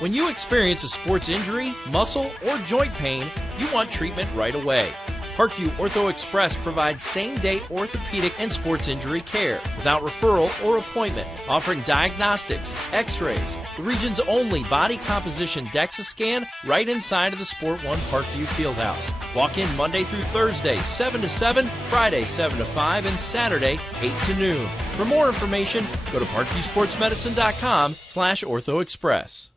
When you experience a sports injury, muscle, or joint pain, you want treatment right away. Parkview Ortho Express provides same-day orthopedic and sports injury care without referral or appointment, offering diagnostics, x-rays, the region's only body composition DEXA scan right inside of the Sport One Parkview Fieldhouse. Walk in Monday through Thursday, 7 to 7, Friday, 7 to 5, and Saturday, 8 to noon. For more information, go to parkviewsportsmedicine.com/orthoexpress.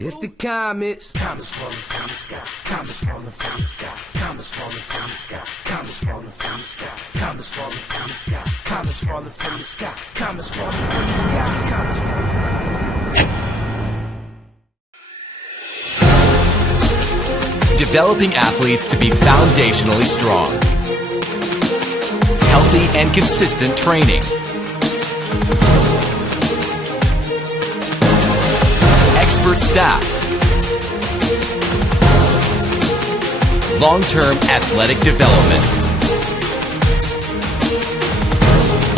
It's the comets. Comets falling from the sky. Comets falling from the sky. Comets falling from the sky. Comets falling from the sky. Comets falling from the sky. Comets falling from the sky. Comets falling from the sky. Comets falling from the sky. Developing athletes to be foundationally strong. Healthy and consistent training. Expert staff. Long-term athletic development.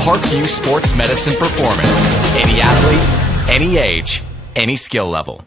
Parkview Sports Medicine Performance. Any athlete, any age, any skill level.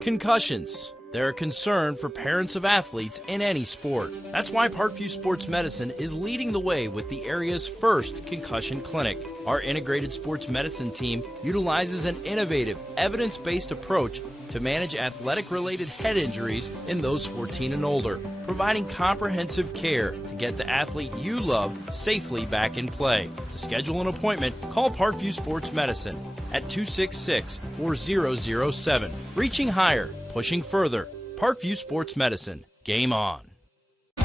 Concussions. They're a concern for parents of athletes in any sport. That's why Parkview Sports Medicine is leading the way with the area's first concussion clinic. Our integrated sports medicine team utilizes an innovative, evidence-based approach to manage athletic-related head injuries in those 14 and older, providing comprehensive care to get the athlete you love safely back in play. To schedule an appointment, call Parkview Sports Medicine at 266-4007. Reaching higher, pushing further. Parkview Sports Medicine. Game on.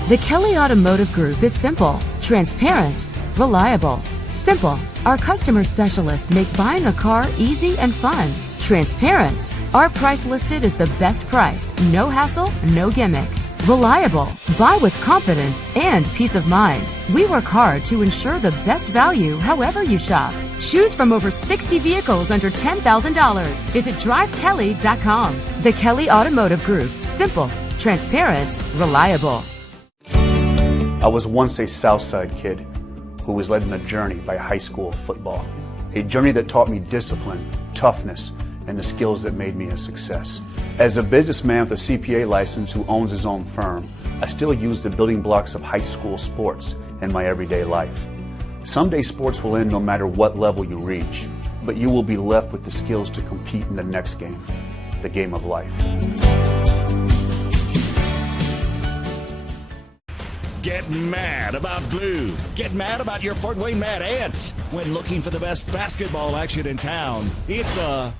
The Kelly Automotive Group is simple, transparent, reliable. Simple. Our customer specialists make buying a car easy and fun. Transparent. Our price listed is the best price. No hassle, no gimmicks. Reliable. Buy with confidence and peace of mind. We work hard to ensure the best value however you shop. Choose from over 60 vehicles under $10,000. Visit drivekelly.com. The Kelly Automotive Group. Simple, transparent, reliable. I was once a Southside kid who was led on a journey by high school football. A journey that taught me discipline, toughness, and the skills that made me a success. As a businessman with a CPA license who owns his own firm, I still use the building blocks of high school sports in my everyday life. Someday sports will end no matter what level you reach, but you will be left with the skills to compete in the next game, the game of life. Get mad about blue. Get mad about your Fort Wayne Mad Ants. When looking for the best basketball action in town, it's the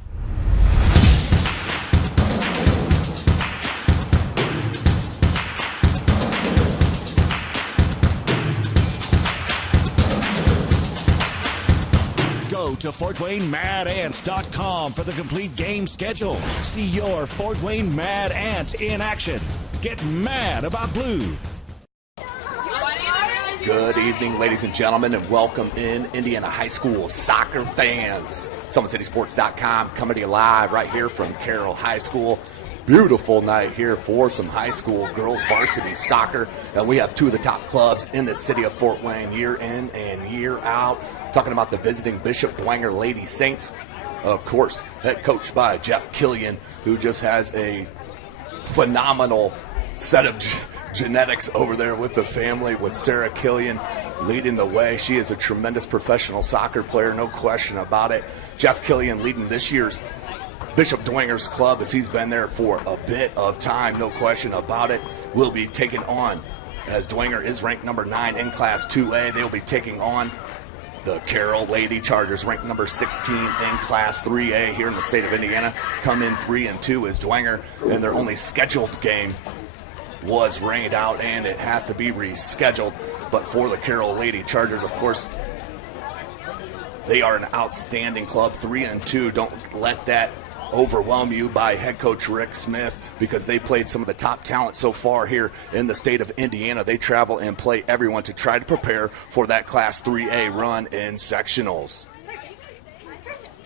Go to FortWayneMadAnts.com for the complete game schedule. See your Fort Wayne Mad Ants in action. Get mad about blue. Good evening, ladies and gentlemen, and welcome in Indiana high school soccer fans. SummitCitySports.com coming to you live right here from Carroll High School. Beautiful night here for some high school girls varsity soccer, and we have two of the top clubs in the city of Fort Wayne year in and year out. Talking about the visiting Bishop Dwenger Lady Saints, of course, head coached by Jeff Killian, who just has a phenomenal set of genetics over there with the family, with Sarah Killian leading the way. She is a tremendous professional soccer player, no question about it. Jeff Killian leading this year's Bishop Dwenger's club, as he's been there for a bit of time, no question about it, will be taking on, as Dwenger is ranked number 9 in Class 2A, they will be taking on the Carroll Lady Chargers, ranked number 16 in Class 3A here in the state of Indiana. Come in 3-2 as Dwenger, and their only scheduled game was rained out, and it has to be rescheduled. But for the Carroll Lady Chargers, of course, they are an outstanding club, 3-2. Don't let that overwhelm you by head coach Rick Smith because they played some of the top talent so far here in the state of Indiana. They travel and play everyone to try to prepare for that Class 3A run in sectionals.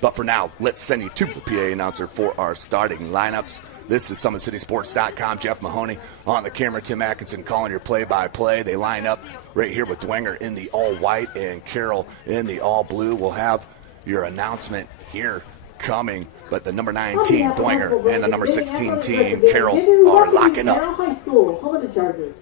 But for now, let's send you to the PA announcer for our starting lineups. This is SummitCitySports.com. Jeff Mahoney on the camera. Tim Atkinson calling your play-by-play. They line up right here with Dwenger in the all-white and Carroll in the all-blue. We'll have your announcement here coming. But the number 9 team, Dwenger, and the number 16 team, Carroll, are locking up. Carroll High School, home of the Chargers.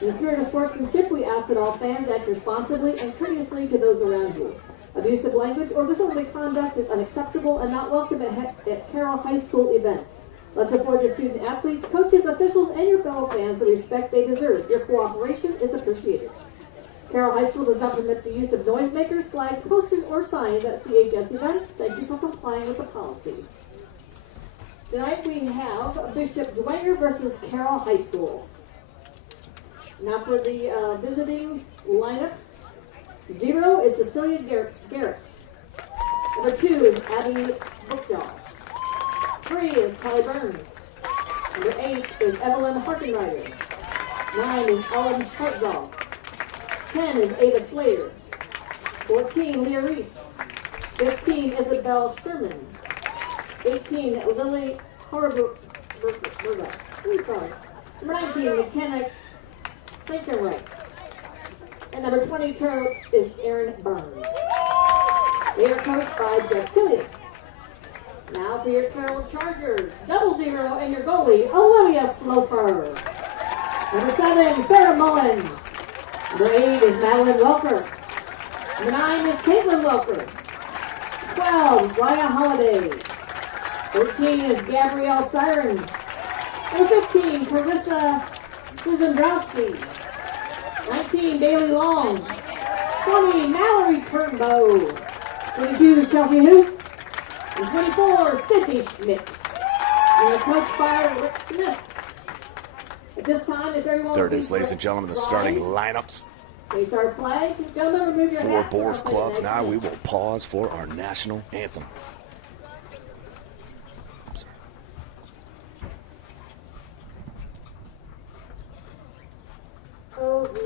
In the spirit of sportsmanship, we ask that all fans act responsibly and courteously to those around you. Abusive language or disorderly conduct is unacceptable and not welcome at Carroll High School events. Let's afford your student athletes, coaches, officials, and your fellow fans the respect they deserve. Your cooperation is appreciated. Carroll High School does not permit the use of noisemakers, flags, posters, or signs at CHS events. Thank you for complying with the policy. Tonight we have Bishop Dwenger versus Carroll High School. Now for the visiting lineup. 0 is Cecilia Garrett. Number 2 is Abby Bookjaw. 3 is Kelly Burns. Number 8 is Evelyn Harkenrider. 9 is Ellen Hartzall. 10 is Ava Slater. 14, Leah Reese. 15, Isabel Sherman. 18, Lily Horberga. Number 19, McKenna Thinkerway. And number 22 is Aaron Burns. They are coached by Jeff Killian. Now for your Carroll Chargers, 00 and your goalie, Olivia Sloper. Number 7, Sarah Mullins. Number 8 is Madeline Welker. Number 9 is Caitlin Welker. 12, Raya Holiday. 13 is Gabrielle Siren. Number 15, Carissa Susan-Browski. 19, Bailey Long. 20, Mallory Turnbow. 22 is Kelsey Hoop. And 24, Sydney Schmidt. And they're coached by Rick Smith. At this time, if everyone there it is, ladies and gentlemen, the starting lineups. Face our flag. Gentlemen, remove your For hats. both clubs, now we will pause for our national anthem. Oh, can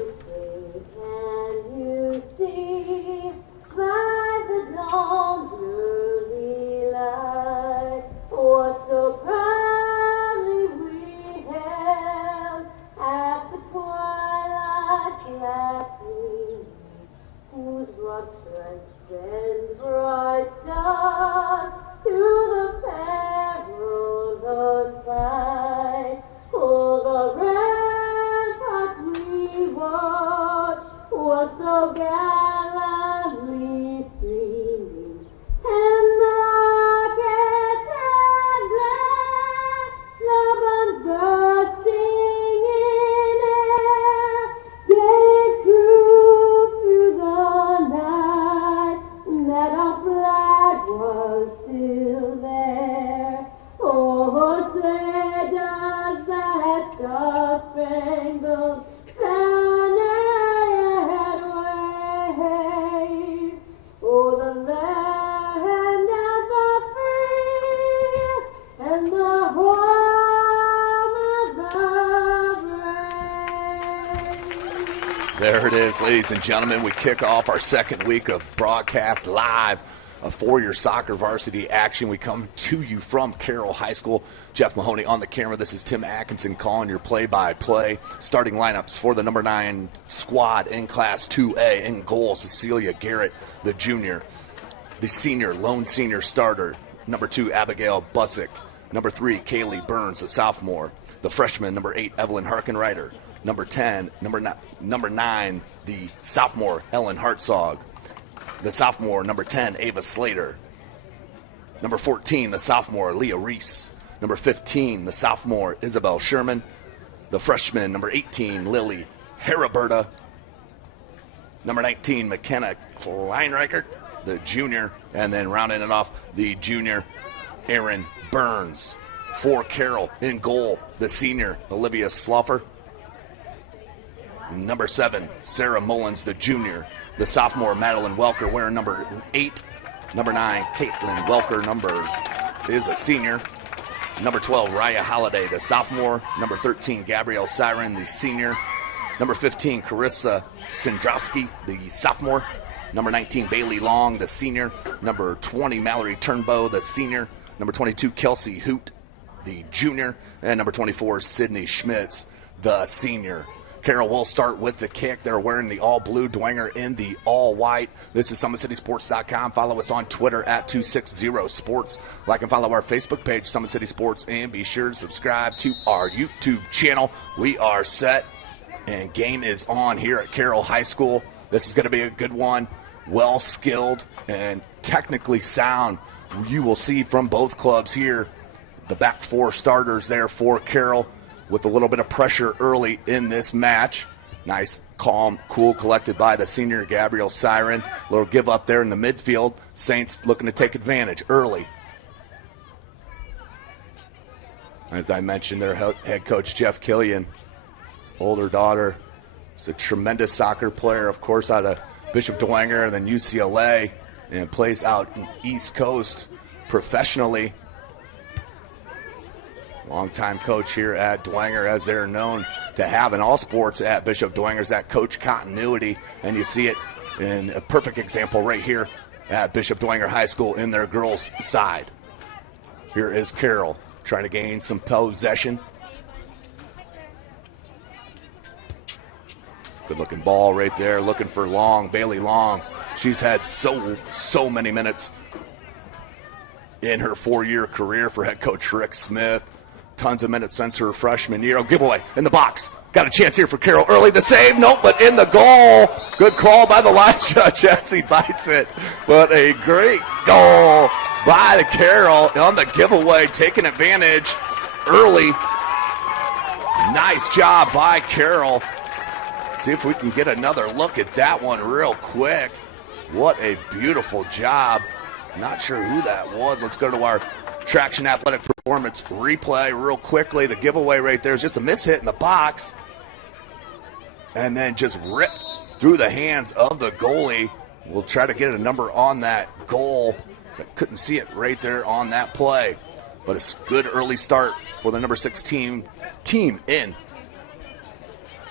you see by the dawn's early light what so proudly we held at the twilight's last gleaming, whose broad stripes and bright stars through the perilous fight, oh, the was so gallantly streaming, and the rockets red glare, love bursting in air, gave proof through the night that our flag was still there. Oh, say does that star-spangled banner yet wave, oh, the land of the free and the home of the brave. There it is, ladies and gentlemen. We kick off our second week of broadcast live for your soccer varsity action. We come to you from Carroll High School. Jeff Mahoney on the camera. This is Tim Atkinson calling your play-by-play. Starting lineups for the number 9 squad in Class 2A. In goal, Cecilia Garrett, the junior. The senior, lone senior starter, number 2, Abigail Bussick. Number 3, Kaylee Burns, the sophomore. The freshman, number 8, Evelyn Harkenrider. Number 10, number 9, the sophomore, Ellen Hartzog. The sophomore, number 10, Ava Slater. Number 14, the sophomore, Leah Reese. Number 15, the sophomore, Isabel Sherman. The freshman, number 18, Lily Heriberta. Number 19, McKenna Kleinreicher, the junior. And then rounding it off, the junior, Aaron Burns. For Carroll, in goal, the senior, Olivia Sloffer. Number 7, Sarah Mullins, the junior. The sophomore, Madeline Welker, wearing number 8. Number 9, Caitlin Welker. Number is a senior. Number 12, Raya Holiday, the sophomore. Number 13, Gabrielle Siren, the senior. Number 15, Carissa Sindrowski, the sophomore. Number 19, Bailey Long, the senior. Number 20, Mallory Turnbow, the senior. Number 22, Kelsey Hoot, the junior. And number 24, Sydney Schmitz, the senior. Carroll will start with the kick. They're wearing the all-blue, Dwenger in the all-white. This is SummitCitySports.com. Follow us on Twitter at 260sports. Like and follow our Facebook page, Summit City Sports, and be sure to subscribe to our YouTube channel. We are set, and game is on here at Carroll High School. This is going to be a good one. Well-skilled and technically sound. You will see from both clubs here the back four starters there for Carroll, with a little bit of pressure early in this match. Nice, calm, cool, collected by the senior Gabrielle Siren. A little give up there in the midfield. Saints looking to take advantage early. As I mentioned, their head coach, Jeff Killian, his older daughter, is a tremendous soccer player, of course, out of Bishop Dwenger and then UCLA, and plays out in East Coast professionally. Longtime coach here at Dwenger, as they're known to have in all sports at Bishop Dwenger's, that coach continuity, and you see it in a perfect example right here at Bishop Dwenger High School in their girls' side. Here is Carroll trying to gain some possession. Good-looking ball right there, looking for Long, Bailey Long. She's had so many minutes in her 4-year career for head coach Rick Smith. Tons of minutes since her freshman year. Giveaway in the box. Got a chance here for Carroll early. The save, nope, but in the goal. Good call by the line judge as he bites it. But a great goal by the Carroll on the giveaway, taking advantage early. Nice job by Carroll. See if we can get another look at that one real quick. What a beautiful job. Not sure who that was. Let's go to our Traction Athletic Performance replay real quickly. The giveaway right there is just a mishit in the box. And then just ripped through the hands of the goalie. We'll try to get a number on that goal. I couldn't see it right there on that play. But it's a good early start for the number 16 team in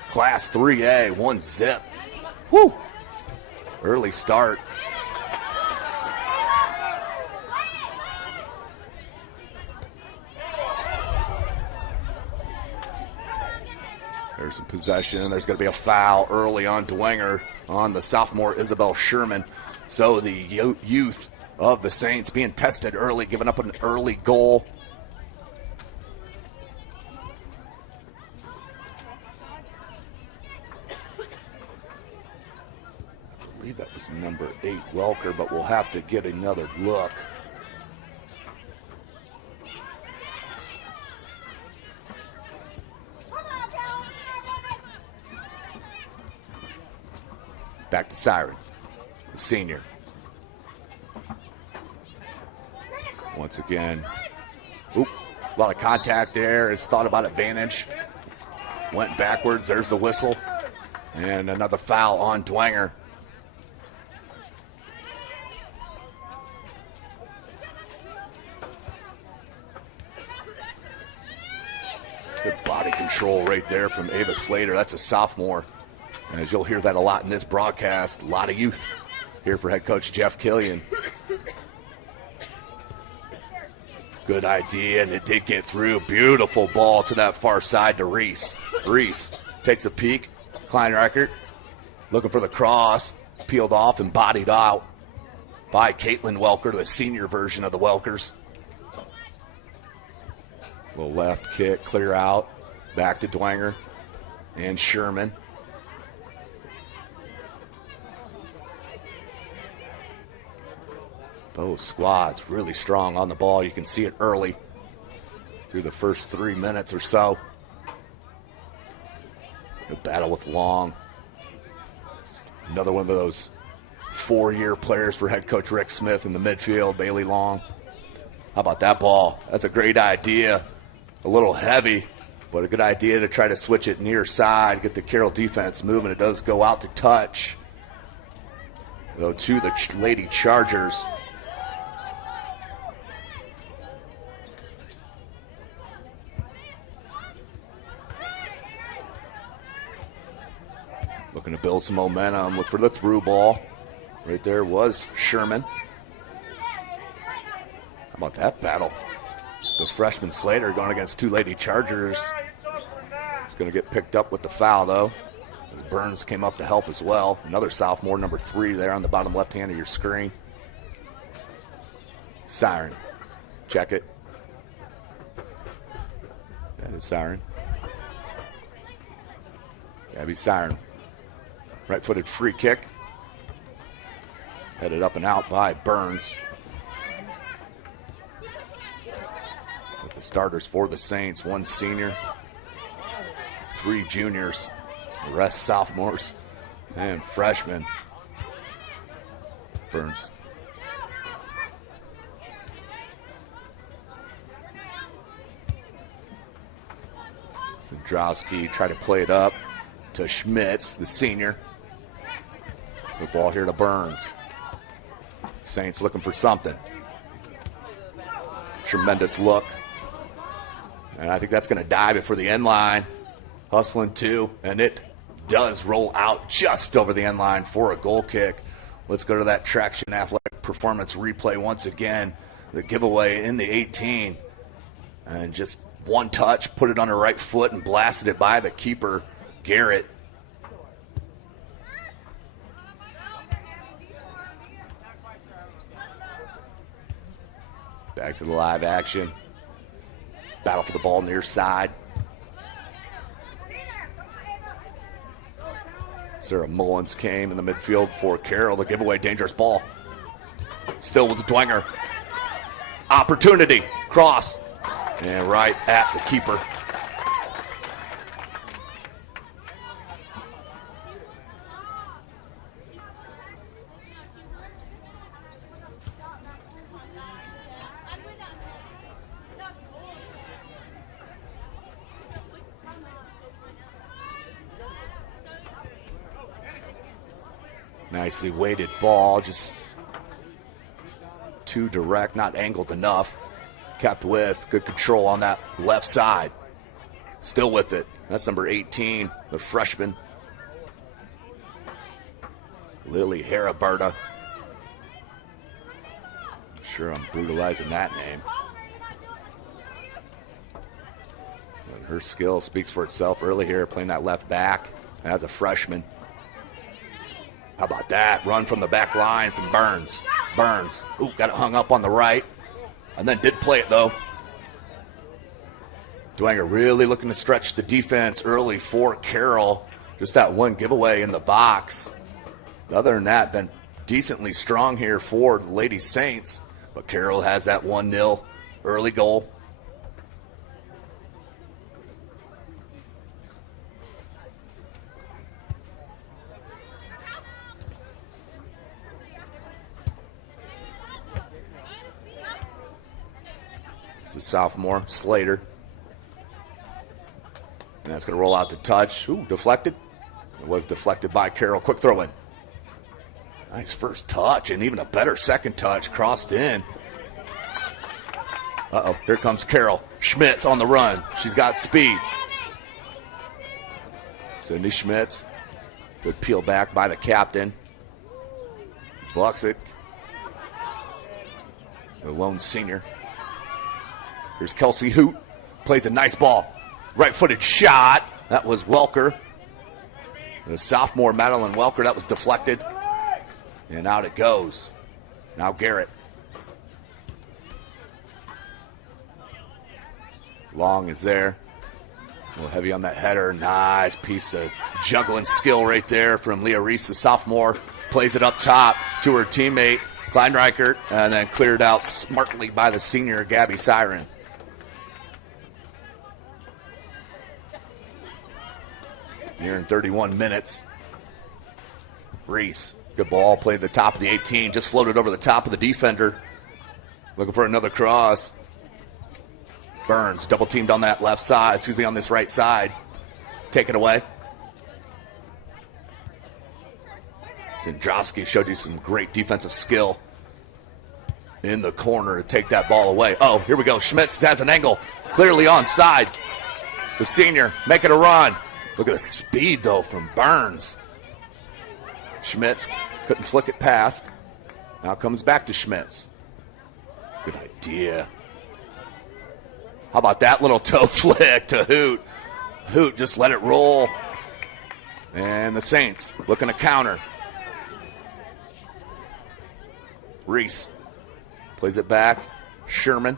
Class 3A. 1-0. Woo! Early start. There's some possession. There's going to be a foul early on Dwenger on the sophomore Isabel Sherman. So the youth of the Saints being tested early, giving up an early goal. I believe that was number 8, Welker, but we'll have to get another look. Back to Siren, the senior. Once again, a lot of contact there. Has thought about advantage. Went backwards. There's the whistle. And another foul on Dwenger. Good body control right there from Ava Slater. That's a sophomore. As you'll hear that a lot in this broadcast, a lot of youth here for head coach Jeff Killian. Good idea, and it did get through. Beautiful ball to that far side to Reese. Reese takes a peek. Kleinreichert looking for the cross. Peeled off and bodied out by Caitlin Welker, the senior version of the Welkers. Little left kick, clear out. Back to Dwenger and Sherman. Both squads really strong on the ball. You can see it early through the first 3 minutes or so. Good battle with Long. Another one of those 4-year players for head coach Rick Smith in the midfield, Bailey Long. How about that ball? That's a great idea. A little heavy, but a good idea to try to switch it near side, get the Carroll defense moving. It does go out to touch, though, to the Lady Chargers. Looking to build some momentum. Look for the through ball. Right there was Sherman. How about that battle? The freshman Slater going against two Lady Chargers. He's going to get picked up with the foul, though, as Burns came up to help as well. Another sophomore, number 3 there on the bottom left hand of your screen. Siren. Check it. That is Siren. Gabby Siren. Right-footed free kick. Headed up and out by Burns. With the starters for the Saints, 1 senior, 3 juniors, the rest sophomores and freshmen. Burns. Zendrowski tried to play it up to Schmitz, the senior. The ball here to Burns. Saints looking for something. Tremendous look. And I think that's going to die before the end line. Hustling too, and it does roll out just over the end line for a goal kick. Let's go to that Traction Athletic Performance replay once again. The giveaway in the 18. And just one touch, put it on her right foot and blasted it by the keeper, Garrett. Back to the live action. Battle for the ball near side. Sarah Mullins came in the midfield for Carroll. The giveaway, dangerous ball. Still with the Dwenger. Opportunity. Cross. And right at the keeper. Nicely weighted ball, just too direct, not angled enough. Kept with, good control on that left side. Still with it. That's number 18, the freshman, Lily Haraberta. I'm sure I'm brutalizing that name. But her skill speaks for itself early here, playing that left back as a freshman. How about that? Run from the back line from Burns. Burns, ooh, got it hung up on the right. And then did play it, though. Dwenger really looking to stretch the defense early for Carroll. Just that one giveaway in the box. Other than that, been decently strong here for the Lady Saints. But Carroll has that 1-0 early goal. It's a sophomore, Slater. And that's going to roll out to touch. Ooh, deflected. It was deflected by Carroll. Quick throw in. Nice first touch, and even a better second touch. Crossed in. Uh-oh, here comes Carroll. Schmitz on the run. She's got speed. Cindy Schmitz. Good peel back by the captain. Bucks it. The lone senior. Here's Kelsey Hoot. Plays a nice ball. Right-footed shot. That was Welker. The sophomore Madeline Welker. That was deflected. And out it goes. Now Garrett. Long is there. A little heavy on that header. Nice piece of juggling skill right there from Leah Reese, the sophomore. Plays it up top to her teammate, Kleinreichert, and then cleared out smartly by the senior, Gabby Siren. Nearing 31 minutes. Reese, good ball, played the top of the 18, just floated over the top of the defender. Looking for another cross. Burns, double teamed on that left side, on this right side. Take it away. Zendrowski showed you some great defensive skill in the corner to take that ball away. Oh, here we go. Schmitz has an angle, clearly onside. The senior making a run. Look at the speed, though, from Burns. Schmitz couldn't flick it past. Now comes back to Schmitz. Good idea. How about that little toe flick to Hoot? Hoot just let it roll. And the Saints looking to counter. Reese plays it back. Sherman.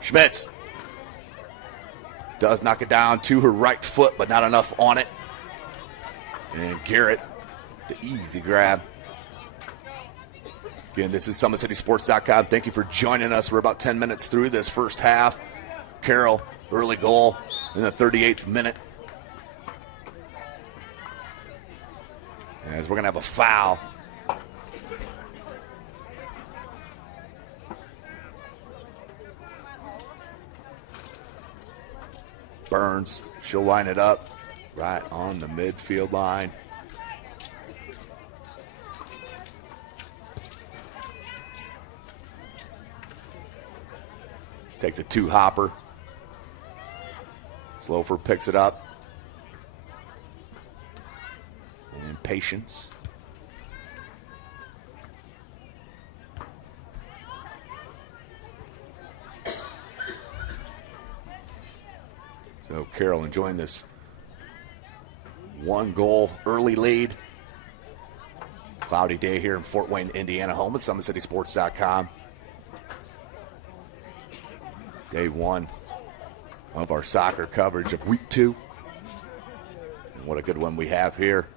Schmitz does knock it down to her right foot, but not enough on it. And Garrett, the easy grab. Again, this is SummitCitySports.com. Thank you for joining us. We're about 10 minutes through this first half. Carroll, early goal in the 38th minute. As we're going to have a foul. Burns, she'll line it up right on the midfield line. Takes a two-hopper. Slofer picks it up. And Patience. So Carroll enjoying this one-goal early lead. Cloudy day here in Fort Wayne, Indiana, home at SummitCitySports.com. Day one of our soccer coverage of week 2. And what a good one we have here.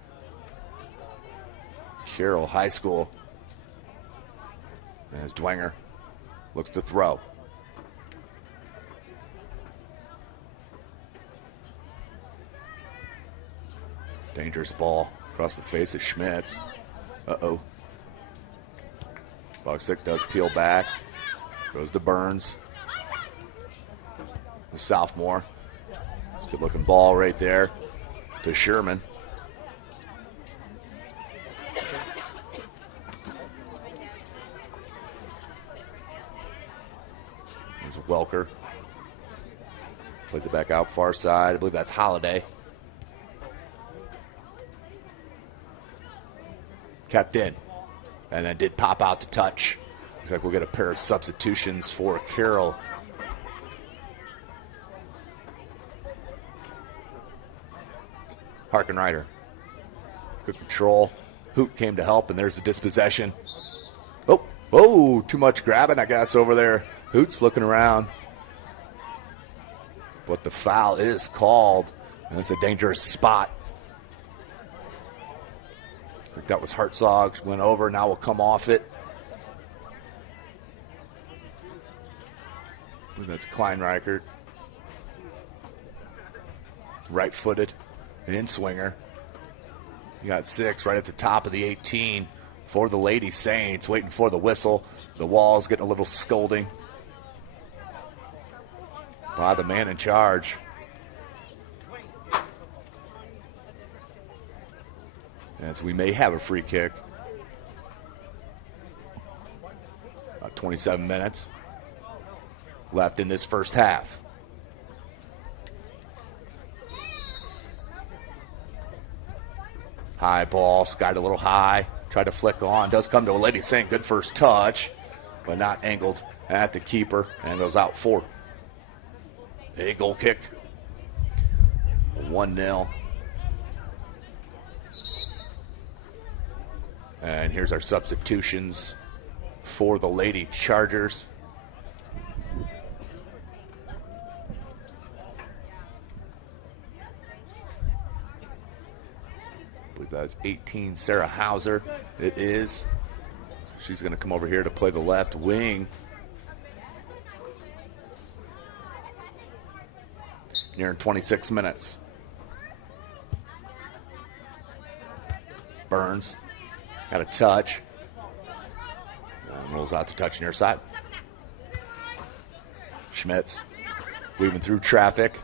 Carroll High School. As Dwenger looks to throw. Dangerous ball across the face of Schmitz. Uh-oh. Bogsick does peel back. Goes to Burns. The sophomore. It's a good-looking ball right there to Sherman. There's Welker. Plays it back out far side. I believe that's Holiday. Kept in. And then did pop out to touch. Looks like we'll get a pair of substitutions for Carroll. Harkenreiter. Good control. Hoot came to help, and there's the dispossession. Oh, too much grabbing, I guess, over there. Hoot's looking around. But the foul is called, and it's a dangerous spot. I think that was Hartzog. Went over, now will come off it. I believe that's Kleinreichert. Right-footed. An in-swinger. You got 6 right at the top of the 18 for the Lady Saints, waiting for the whistle. The Walls getting a little scolding by the man in charge. As we may have a free kick. About 27 minutes left in this first half. High ball, skied a little high, tried to flick on. Does come to a Lady Saint. Good first touch, but not angled at the keeper, and goes out for a goal kick. 1-0. And here's our substitutions for the Lady Chargers. I believe that's 18, Sarah Hauser. It is. So she's going to come over here to play the left wing. Nearing 26 minutes. Burns got a touch. And rolls out to touch near side. Schmitz weaving through traffic.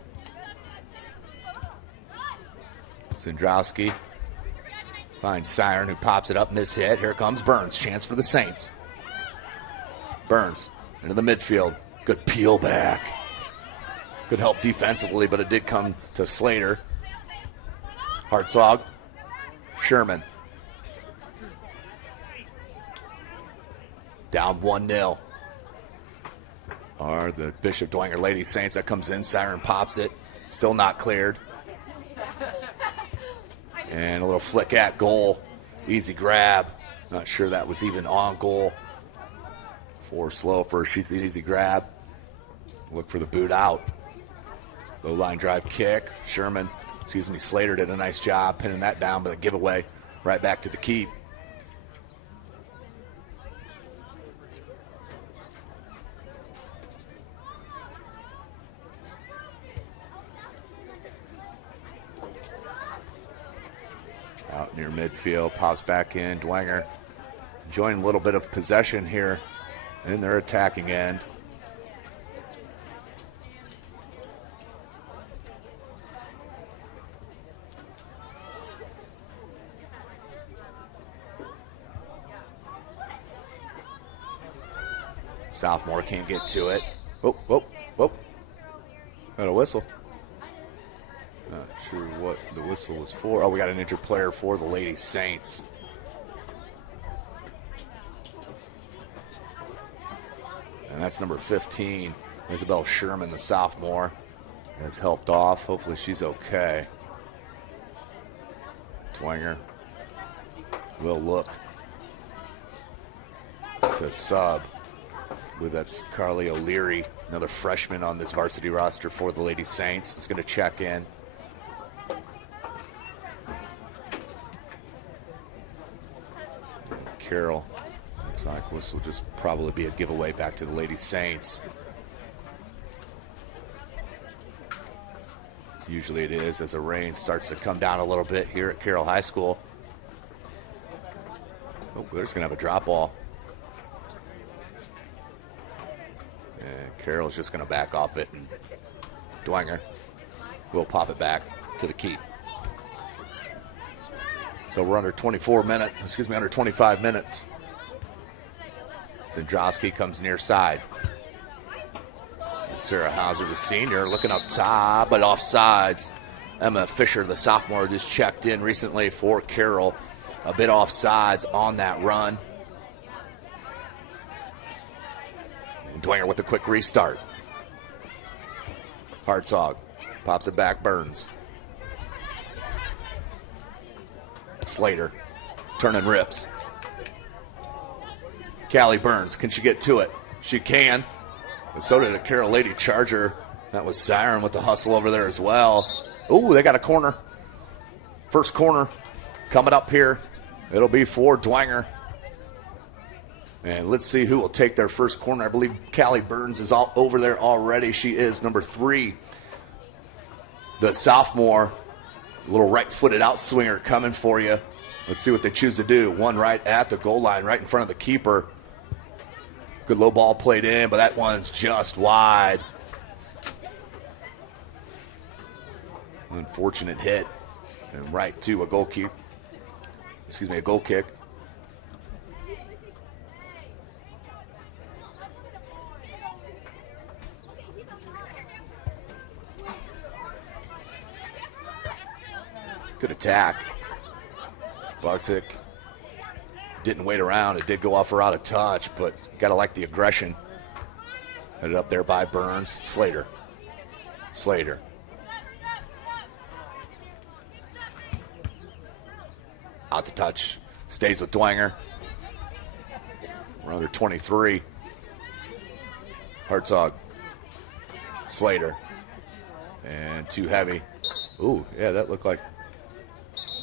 Sandrowski finds Siren, who pops it up, mishit. Here comes Burns. Chance for the Saints. Burns into the midfield. Good peel back. Good help defensively, but it did come to Slater. Hartzog. Sherman. Down 1-0. Are the Bishop Dwenger Lady Saints. That comes in. Siren pops it. Still not cleared. And a little flick at goal. Easy grab. Not sure that was even on goal. For Slofer. She's an easy grab. Look for the boot out. Low line drive kick. Slater did a nice job pinning that down, but a giveaway right back to the keep. Out near midfield, pops back in. Dwenger enjoying a little bit of possession here in their attacking end. Sophomore can't get to it. Whoa. Got a whistle. Not sure what the whistle was for. Oh, we got an injured player for the Lady Saints. And that's number 15, Isabel Sherman, the sophomore, has helped off. Hopefully she's okay. Dwenger will look to sub. I believe that's Carly O'Leary, another freshman on this varsity roster for the Lady Saints. Is going to check in. Carroll. Looks like this will just probably be a giveaway back to the Lady Saints. Usually it is as the rain starts to come down a little bit here at Carroll High School. Oh, there's going to have a drop ball. And Carroll's just going to back off it, and Dwenger will pop it back to the keep. So we're under 25 minutes. Zendrowski comes near side. Sarah Hauser, the senior, looking up top, but offsides. Emma Fisher, the sophomore, just checked in recently for Carroll. A bit offsides on that run. And Dwenger with a quick restart. Hartzog pops it back, Burns. Slater, turning rips. Callie Burns, can she get to it? She can. And so did a Carroll Lady Charger. That was Siren with the hustle over there as well. Ooh, they got a corner. First corner coming up here. It'll be for Dwenger. And let's see who will take their first corner. I believe Callie Burns is all over there already. She is number 3. The sophomore, a little right-footed outswinger coming for you. Let's see what they choose to do. One right at the goal line, right in front of the keeper. Good low ball played in, but that one's just wide. Unfortunate hit. And right to a goal kick. Good attack. Buxick didn't wait around. It did go off her out of touch, but got to like the aggression. Headed up there by Burns. Slater. Out to touch. Stays with Dwenger. We're under 23. Hartzog. Slater. And too heavy. Ooh, yeah, that looked like...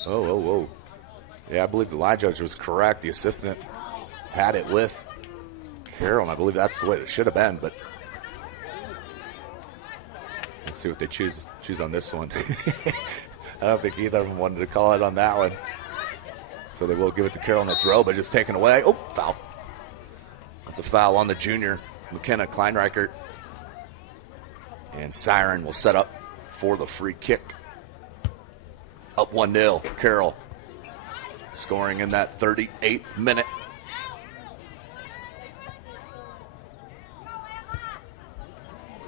Oh. Yeah, I believe the line judge was correct. The assistant had it with Carroll, and I believe that's the way it should have been, but let's see what they choose on this one. I don't think either of them wanted to call it on that one. So they will give it to Carroll in the throw, but just taken away. Oh, foul. That's a foul on the junior, McKenna Kleinreichert. And Siren will set up for the free kick. Up 1-0, Carroll. Scoring in that 38th minute.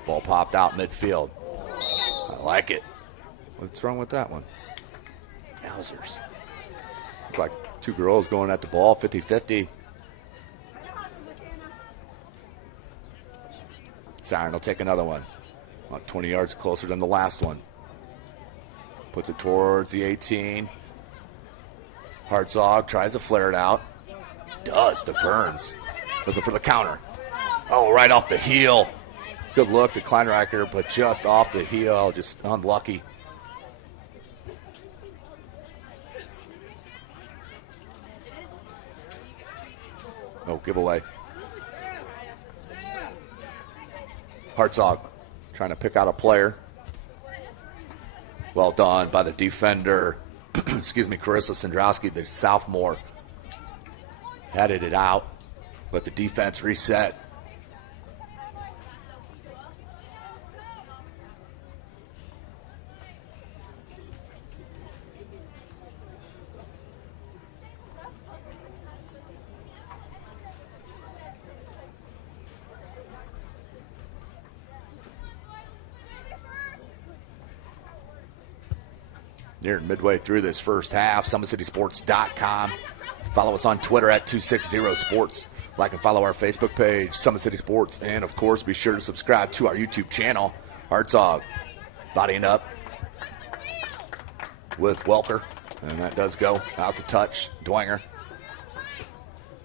Ball popped out midfield. like it. What's wrong with that one? Yowzers. Looks like two girls going at the ball, 50-50. Siren will take another one. About 20 yards closer than the last one. Puts it towards the 18. Hartzog tries to flare it out. Does to Burns. Looking for the counter. Oh, right off the heel. Good look to Kleinreicher, but just off the heel. Just unlucky. No giveaway. Hartzog trying to pick out a player. Well done by the defender. Excuse me, Carissa Sandrowski, the sophomore. Headed it out. Let the defense reset. Near midway through this first half, SummitCitySports.com. Follow us on Twitter at 260sports. Like and follow our Facebook page, Summit City Sports. And, of course, be sure to subscribe to our YouTube channel. Hartzog bodying up with Welker. And that does go out to touch. Dwenger.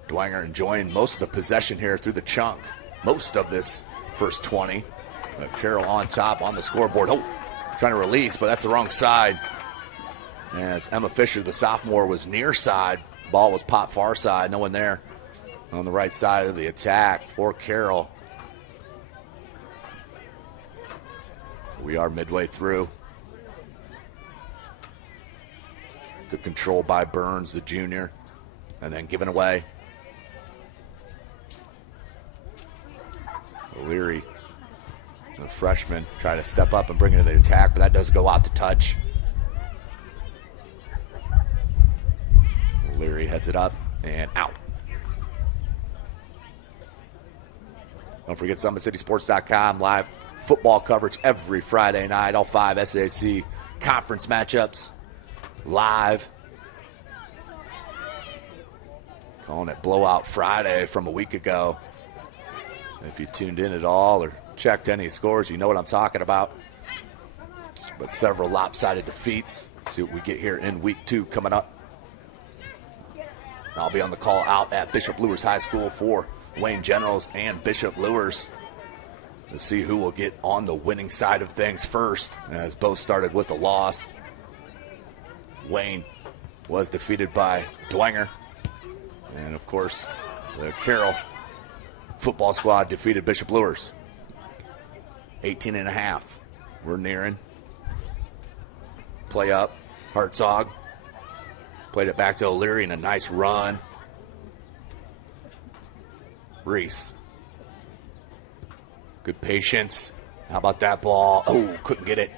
Dwenger enjoying most of the possession here through the chunk. Most of this first 20. Carroll on top on the scoreboard. Oh, trying to release, but that's the wrong side. As Emma Fisher, the sophomore, was near side. Ball was popped far side. No one there on the right side of the attack for Carroll. We are midway through. Good control by Burns, the junior. And then given away. O'Leary, the freshman, try to step up and bring it to the attack, but that does go out to touch. O'Leary heads it up and out. Don't forget SummitCitySports.com. Live football coverage every Friday night. All 5 SAC conference matchups live. Calling it Blowout Friday from a week ago. If you tuned in at all or checked any scores, you know what I'm talking about. But several lopsided defeats. See what we get here in week 2 coming up. I'll be on the call out at Bishop Lewis High School for Wayne Generals and Bishop Lewis to see who will get on the winning side of things first, as both started with a loss. Wayne was defeated by Dwenger. And, of course, the Carroll football squad defeated Bishop Lewis. 18.5. We're nearing. Play up. Hartzog. Played it back to O'Leary in a nice run. Reese. Good patience. How about that ball? Oh, couldn't get it.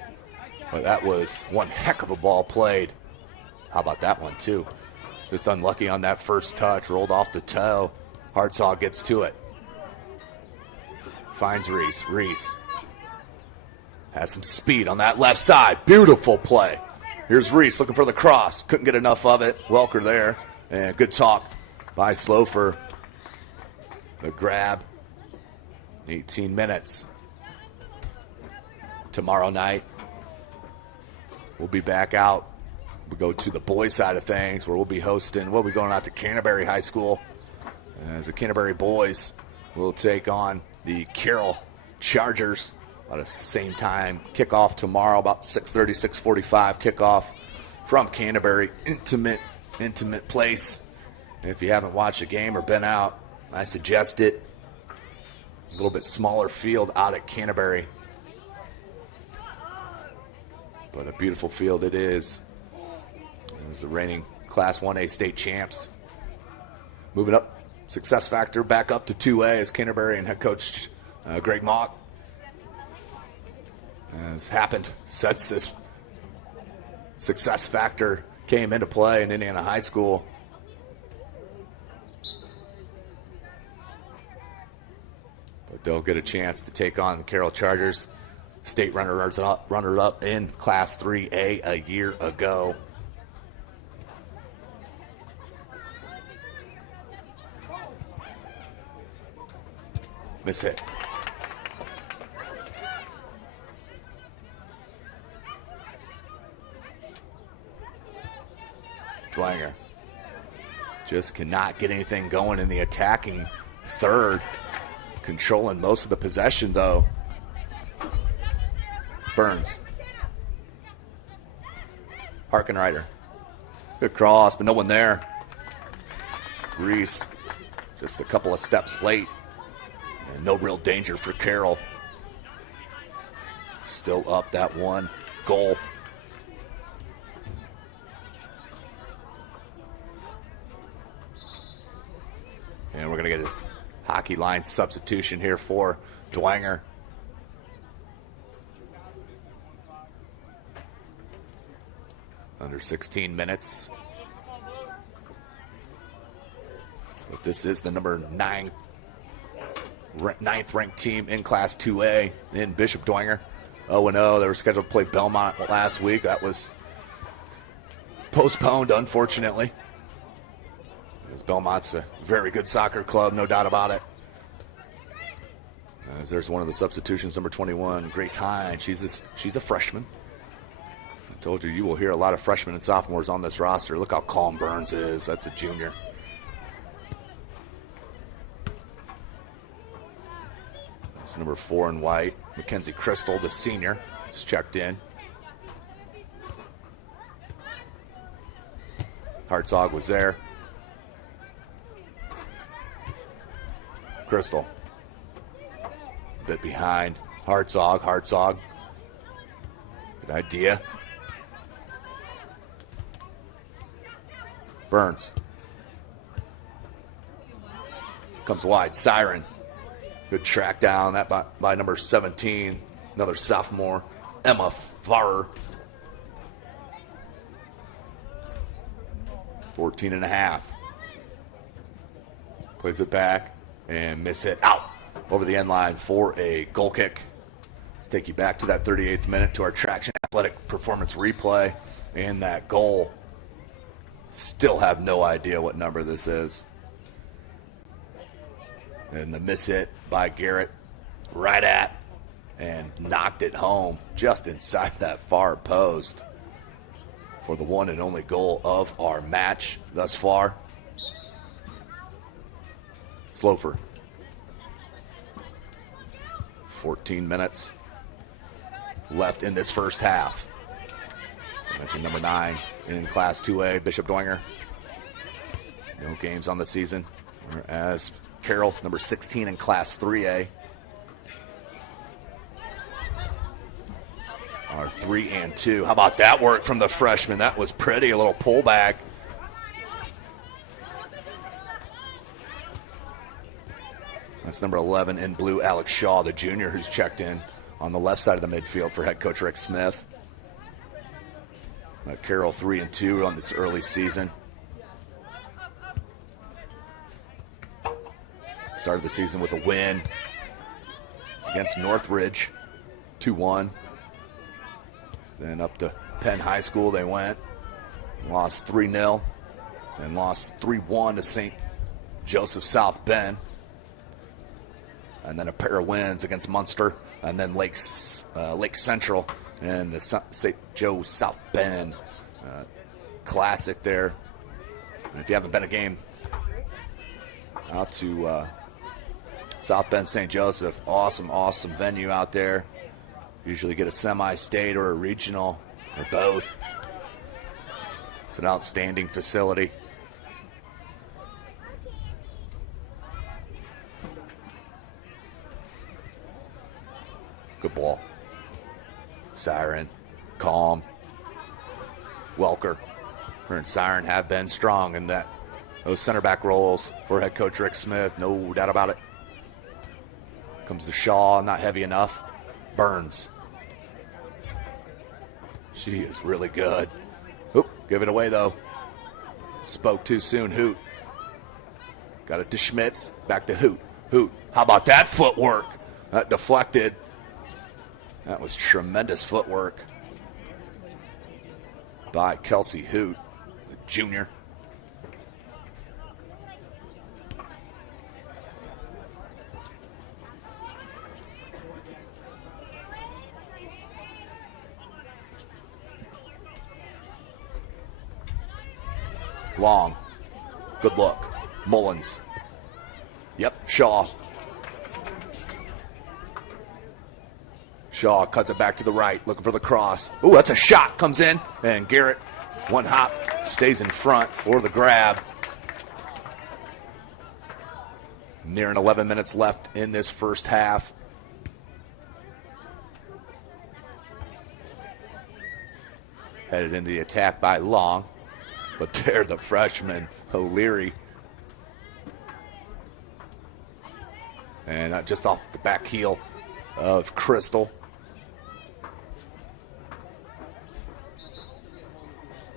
But that was one heck of a ball played. How about that one, too? Just unlucky on that first touch. Rolled off the toe. Hartzog gets to it. Finds Reese. Reese has some speed on that left side. Beautiful play. Here's Reese looking for the cross. Couldn't get enough of it. Welker there. And good talk by Slofer. The grab. 18 minutes. Tomorrow night, we'll be back out. We'll go to the boys' side of things where we'll be hosting. We'll be going out to Canterbury High School. As the Canterbury boys will take on the Carroll Chargers. About the same time, kickoff tomorrow, about 6:30, 6:45 kickoff from Canterbury. Intimate place. If you haven't watched a game or been out, I suggest it. A little bit smaller field out at Canterbury. But a beautiful field it is. As the reigning Class 1A state champs. Moving up, success factor back up to 2A as Canterbury and head coach Greg Mock. As happened since this success factor came into play in Indiana High School. But they'll get a chance to take on the Carroll Chargers. state runner-up in Class 3A a year ago. Miss hit. Dwenger just cannot get anything going in the attacking third. Controlling most of the possession, though. Burns. Harkenreiter. Good cross, but no one there. Reese just a couple of steps late. And no real danger for Carroll. Still up that one goal. And we're going to get his hockey line substitution here for Dwenger. Under 16 minutes. But this is the number 9 ninth ranked team in Class 2A in Bishop Dwenger. 0-0. They were scheduled to play Belmont last week. That was postponed, unfortunately. Because Belmont's a very good soccer club, no doubt about it. As there's one of the substitutions, number 21, Grace Hine. She's a freshman. I told you, you will hear a lot of freshmen and sophomores on this roster. Look how calm Burns is. That's a junior. That's number 4 in white. Mackenzie Crystal, the senior, is checked in. Hartzog was there. Crystal. A bit behind. Hartzog. Good idea. Burns. Comes wide. Siren. Good track down. That by number 17. Another sophomore. Emma Farrer. 14.5. Plays it back. And miss it out over the end line for a goal kick. Let's take you back to that 38th minute to our Traction Athletic Performance replay. And that goal. Still have no idea what number this is. And the miss hit by Garrett right at and knocked it home just inside that far post for the one and only goal of our match thus far. Slofer. 14 minutes left in this first half. I mentioned number 9 in Class 2A, Bishop Dwenger. No games on the season. Whereas Carroll, number 16 in Class 3A. Our 3 and 2. How about that work from the freshman? That was pretty. A little pullback. That's number 11 in blue, Alex Shaw, the junior, who's checked in on the left side of the midfield for head coach Rick Smith. Carroll 3 and 2 on this early season. Started the season with a win against Northridge, 2-1. Then up to Penn High School they went. Lost 3-0. And lost 3-1 to St. Joseph South Bend. And then a pair of wins against Munster. And then Lake Central and the St. Joe South Bend Classic there. And if you haven't been a game out to South Bend St. Joseph, awesome venue out there. Usually get a semi-state or a regional or both. It's an outstanding facility. Good ball. Siren, calm. Welker. Her and Siren have been strong in those center back roles for head coach Rick Smith, no doubt about it. Comes to Shaw, not heavy enough. Burns. She is really good. Oop, give it away though. Spoke too soon, Hoot. Got it to Schmitz, back to Hoot. How about that footwork? That deflected. That was tremendous footwork by Kelsey Hoot, the junior. Long. Good look. Mullins. Yep, Shaw. Shaw cuts it back to the right, looking for the cross. Ooh, that's a shot. Comes in, and Garrett, one hop, stays in front for the grab. Nearing 11 minutes left in this first half. Headed into the attack by Long. But there, the freshman, O'Leary. And just off the back heel of Crystal.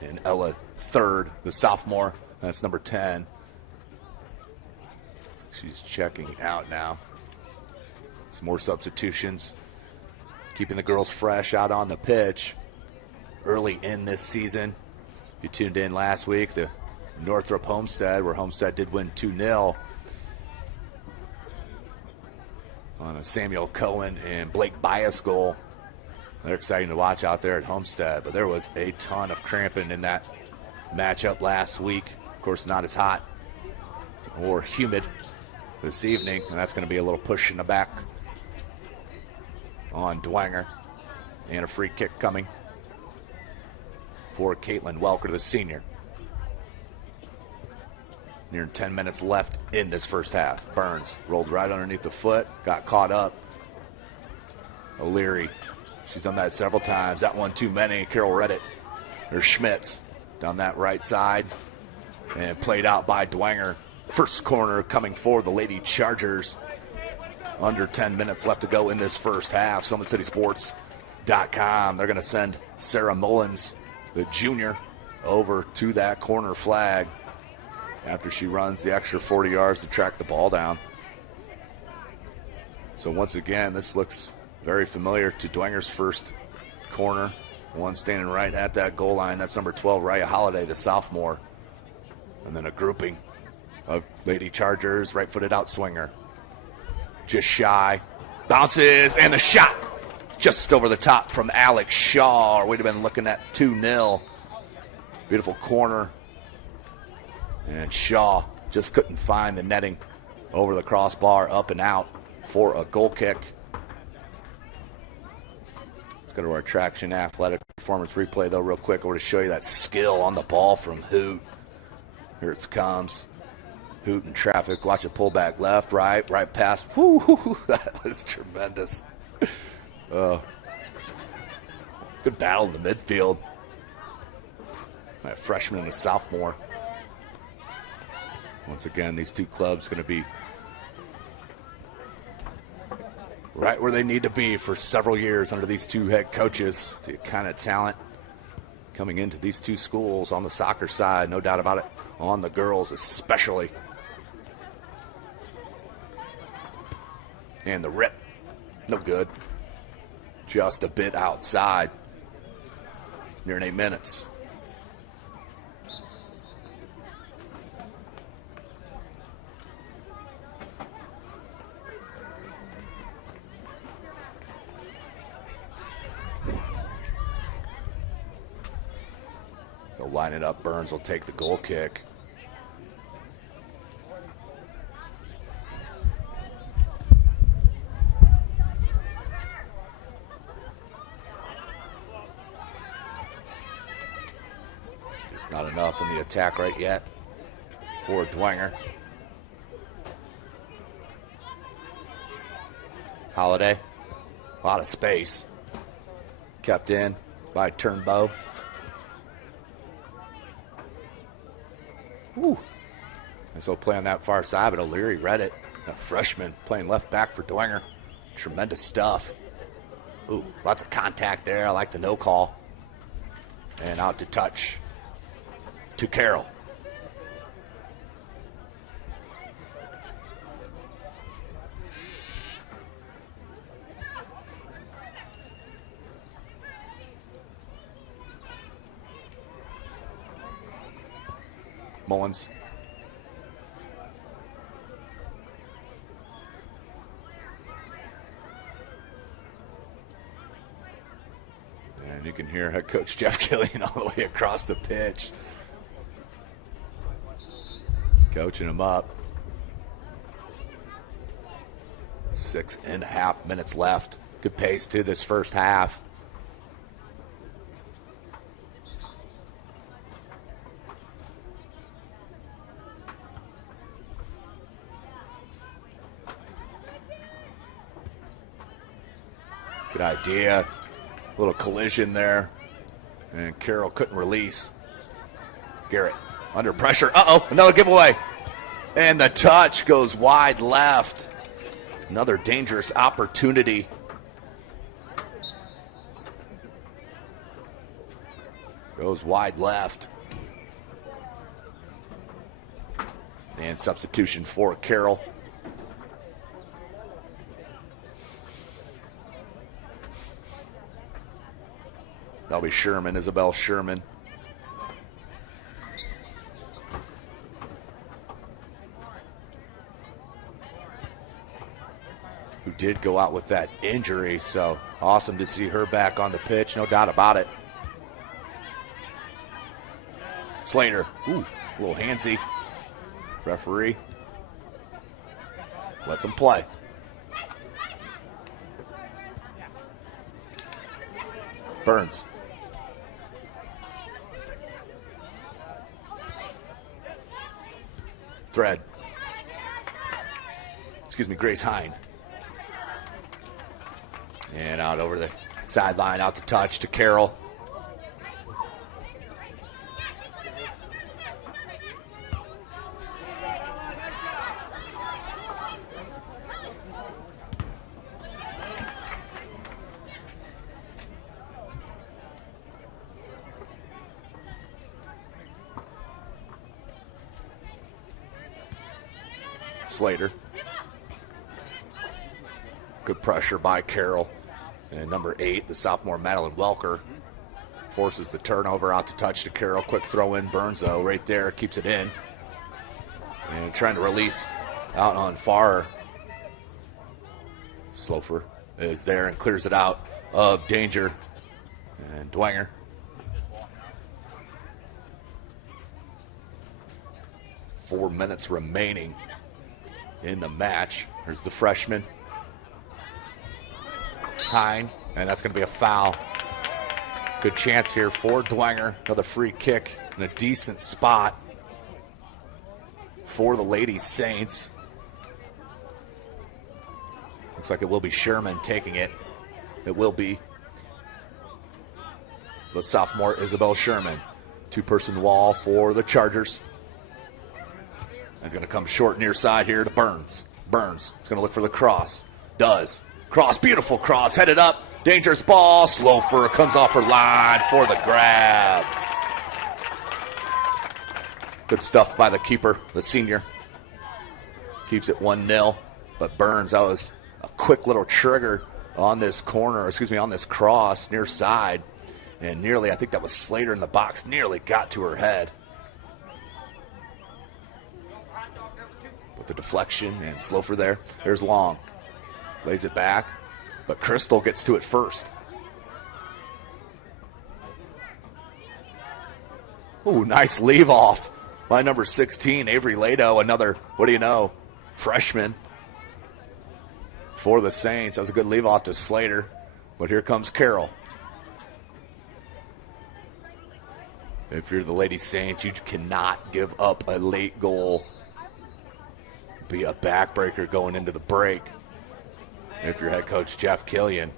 And Ella third, the sophomore. That's number 10. She's checking out now. Some more substitutions. Keeping the girls fresh out on the pitch early in this season. If you tuned in last week, the Northrop Homestead, where Homestead did win 2-0 on a Samuel Cohen and Blake Bias goal. They're exciting to watch out there at Homestead, but there was a ton of cramping in that matchup last week. Of course, not as hot or humid this evening, and that's going to be a little push in the back on Dwenger. And a free kick coming for Caitlin Welker, the senior. Near 10 minutes left in this first half. Burns rolled right underneath the foot, got caught up. O'Leary, she's done that several times. That one too many. Carroll read it. There's Schmitz down that right side and played out by Dwenger. First corner coming for the Lady Chargers. Under 10 minutes left to go in this first half. SummitCitySports.com. They're going to send Sarah Mullins, the junior, over to that corner flag after she runs the extra 40 yards to track the ball down. So once again, this looks very familiar to Dwenger's first corner. One standing right at that goal line. That's number 12, Raya Holiday, the sophomore. And then a grouping of Lady Chargers, right-footed outswinger. Just shy. Bounces, and the shot. Just over the top from Alex Shaw. We'd have been looking at 2-0. Beautiful corner. And Shaw just couldn't find the netting over the crossbar, up and out for a goal kick. Let's go to our traction athletic performance replay, though, real quick. I want to show you that skill on the ball from Hoot. Here it comes. Hoot in traffic. Watch it pull back left, right past. Woo, that was tremendous. Good battle in the midfield. That freshman and a sophomore. Once again, these two clubs going to be right where they need to be for several years under these two head coaches. The kind of talent coming into these two schools on the soccer side, no doubt about it. On the girls especially. And the rip, no good. Just a bit outside. Near 8 minutes. So line it up. Burns will take the goal kick. It's not enough in the attack right yet for Dwenger. Holiday, a lot of space. Kept in by Turnbow. Woo. And so play on that far side, but O'Leary read it. A freshman playing left back for Dwenger. Tremendous stuff. Ooh, lots of contact there. I like the no call. And out to touch to Carroll. Mullins. And you can hear head coach Jeff Killian all the way across the pitch, coaching him up. 6.5 minutes left. Good pace to this first half. Good idea. A little collision there. And Carroll couldn't release. Garrett under pressure. Uh-oh, another giveaway. And the touch goes wide left. Another dangerous opportunity. Goes wide left. And substitution for Carroll. That'll be Sherman, Isabel Sherman. Who did go out with that injury, so awesome to see her back on the pitch, no doubt about it. Slater, ooh, a little handsy. Referee lets him play. Burns. Thread. Excuse me, Grace Hine. And out over the sideline, out to touch to Carroll. Slater. Good pressure by Carroll. And number 8, the sophomore Madeline Welker, forces the turnover out to touch to Carroll. Quick throw in. Burns, though, right there, keeps it in. And trying to release out on far. Slofer is there and clears it out of danger. And Dwenger. Four minutes remaining in the match. There's the freshman, Hine, and that's going to be a foul. Good chance here for Dwenger. Another free kick in a decent spot for the Lady Saints. Looks like it will be Sherman taking it. It will be the sophomore Isabel Sherman. Two-person wall for the Chargers. He's going to come short near side here to Burns. Burns is going to look for the cross. Does. Cross, beautiful cross, headed up. Dangerous ball. Slofer comes off her line for the grab. Good stuff by the keeper, the senior. Keeps it 1-0. But Burns, that was a quick little trigger on this corner, on this cross near side. And nearly, I think that was Slater in the box, nearly got to her head. The deflection and Slofer there. There's Long. Lays it back, but Crystal gets to it first. Ooh, nice leave off by number 16, Avery Lado. Another, what do you know, freshman for the Saints. That was a good leave off to Slater, but here comes Carroll. If you're the Lady Saints, you cannot give up a late goal. Be a backbreaker going into the break. If you're head coach Jeff Killian,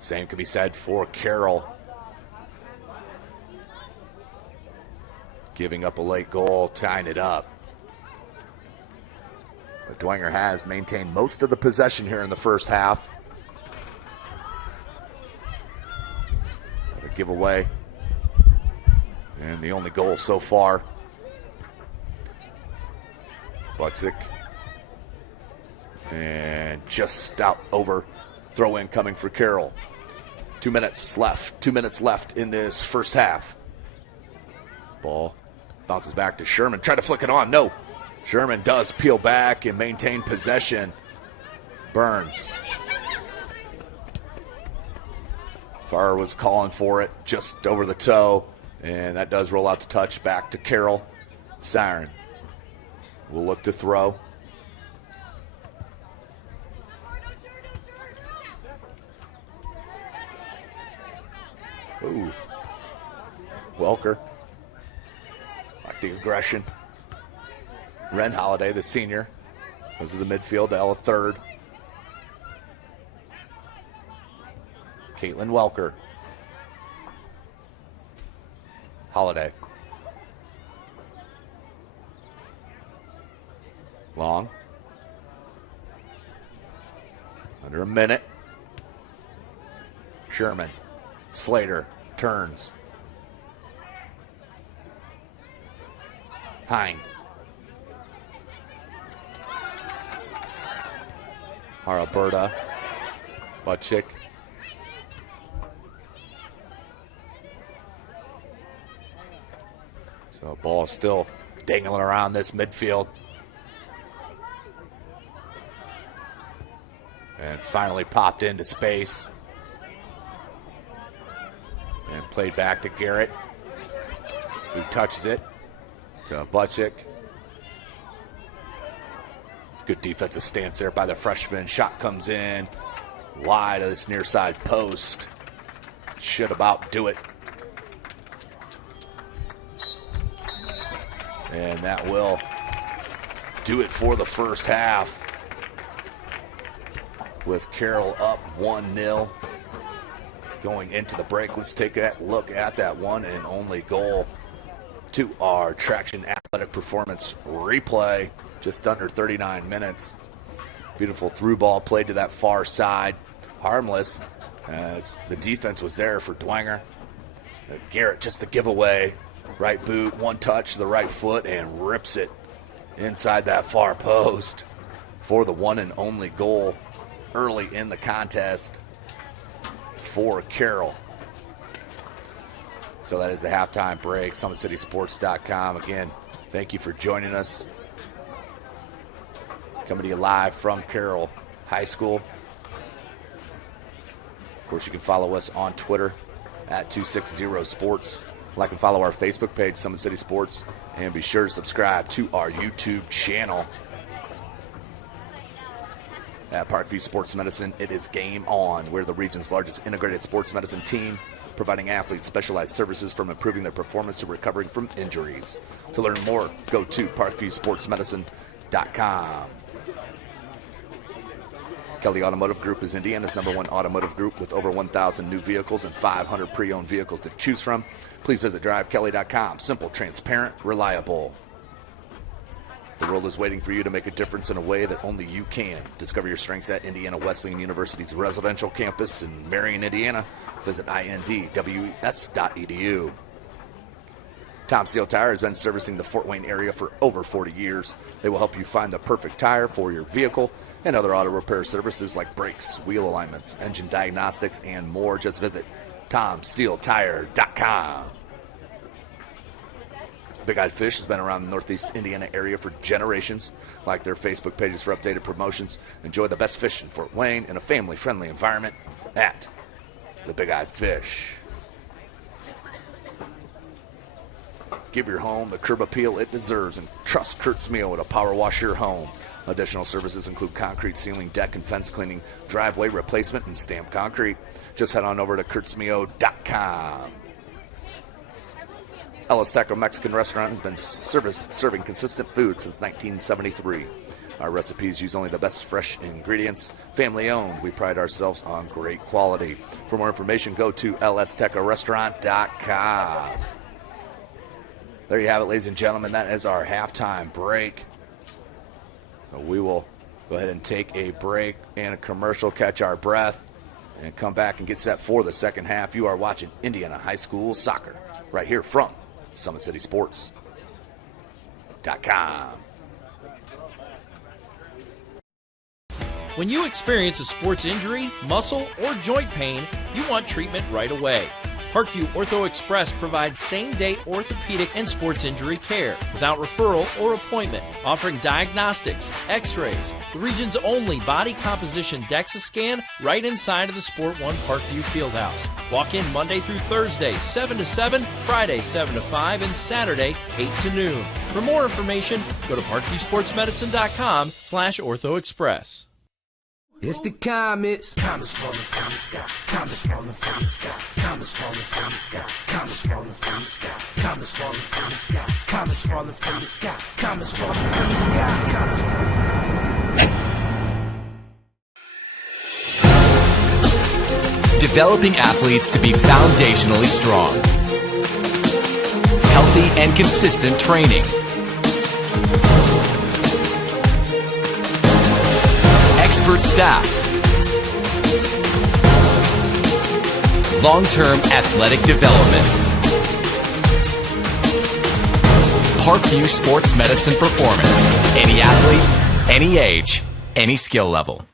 same can be said for Carroll. Giving up a late goal, tying it up. But Dwenger has maintained most of the possession here in the first half. Another giveaway. And the only goal so far. Butzik. And just out over. Throw in coming for Carroll. 2 minutes left. 2 minutes left in this first half. Ball Bounces back to Sherman. Try to flick it on. No. Sherman does peel back and maintain possession. Burns. Farrer was calling for it just over the toe, and that does roll out to touch back to Carroll. Siren will look to throw. Ooh. Welker. Like the aggression. Ren Holiday, the senior, goes to the midfield. Ella third. Caitlin Welker. Holiday. Long. Under a minute. Sherman. Slater turns. Hine. Haraberta. Butchick. So ball still dangling around this midfield. And finally popped into space. And played back to Garrett, who touches it to Butchick. Good defensive stance there by the freshman. Shot comes in wide of this near side post. Should about do it. And that will do it for the first half. With Carroll up 1-0. Going into the break, let's take a look at that one and only goal to our Traction Athletic Performance replay. Just under 39 minutes. Beautiful through ball played to that far side. Harmless as the defense was there for Dwenger. Garrett just a giveaway. Right boot, one touch to the right foot, and rips it inside that far post for the one and only goal early in the contest for Carroll. So that is the halftime break. SummitCitySports.com. Again, thank you for joining us. Coming to you live from Carroll High School. Of course, you can follow us on Twitter at 260sports. Like and follow our Facebook page, Summit City Sports. And be sure to subscribe to our YouTube channel. At Parkview Sports Medicine, it is game on. We're the region's largest integrated sports medicine team, providing athletes specialized services from improving their performance to recovering from injuries. To learn more, go to parkviewsportsmedicine.com. Kelly Automotive Group is Indiana's #1 automotive group with over 1,000 new vehicles and 500 pre-owned vehicles to choose from. Please visit drivekelly.com. Simple, transparent, reliable. The world is waiting for you to make a difference in a way that only you can. Discover your strengths at Indiana Wesleyan University's residential campus in Marion, Indiana. Visit indws.edu. Tom Steele Tire has been servicing the Fort Wayne area for over 40 years. They will help you find the perfect tire for your vehicle and other auto repair services like brakes, wheel alignments, engine diagnostics, and more. Just visit TomSteeleTire.com. Big Eyed Fish has been around the Northeast Indiana area for generations. Like their Facebook pages for updated promotions. Enjoy the best fish in Fort Wayne in a family-friendly environment at the Big Eyed Fish. Give your home the curb appeal it deserves and trust Kurt Smeo to power wash your home. Additional services include concrete sealing, deck and fence cleaning, driveway replacement, and stamped concrete. Just head on over to kurtsmeo.com. El Azteca Mexican Restaurant has been serving consistent food since 1973. Our recipes use only the best fresh ingredients. Family owned, we pride ourselves on great quality. For more information, go to elaztecarestaurant.com. There you have it, ladies and gentlemen. That is our halftime break. So we will go ahead and take a break and a commercial, catch our breath, and come back and get set for the second half. You are watching Indiana High School Soccer right here from SummitCitySports.com. When you experience a sports injury, muscle, or joint pain, you want treatment right away. Parkview Ortho Express provides same-day orthopedic and sports injury care without referral or appointment, offering diagnostics, x-rays, the region's only body composition DEXA scan right inside of the Sport One Parkview Fieldhouse. Walk in Monday through Thursday, 7 to 7, Friday, 7 to 5, and Saturday, 8 to noon. For more information, go to parkviewsportsmedicine.com/orthoexpress. It's the Comets. Comets falling from the sky. Comets falling from the sky. Comets falling from the sky. Comets falling from the sky. Comets falling from the sky. Comets falling from the sky. Comets falling from the sky. Comets falling from the sky. Developing athletes to be foundationally strong. Healthy and consistent training. Expert staff. Long-term athletic development. Parkview Sports Medicine Performance. Any athlete, any age, any skill level.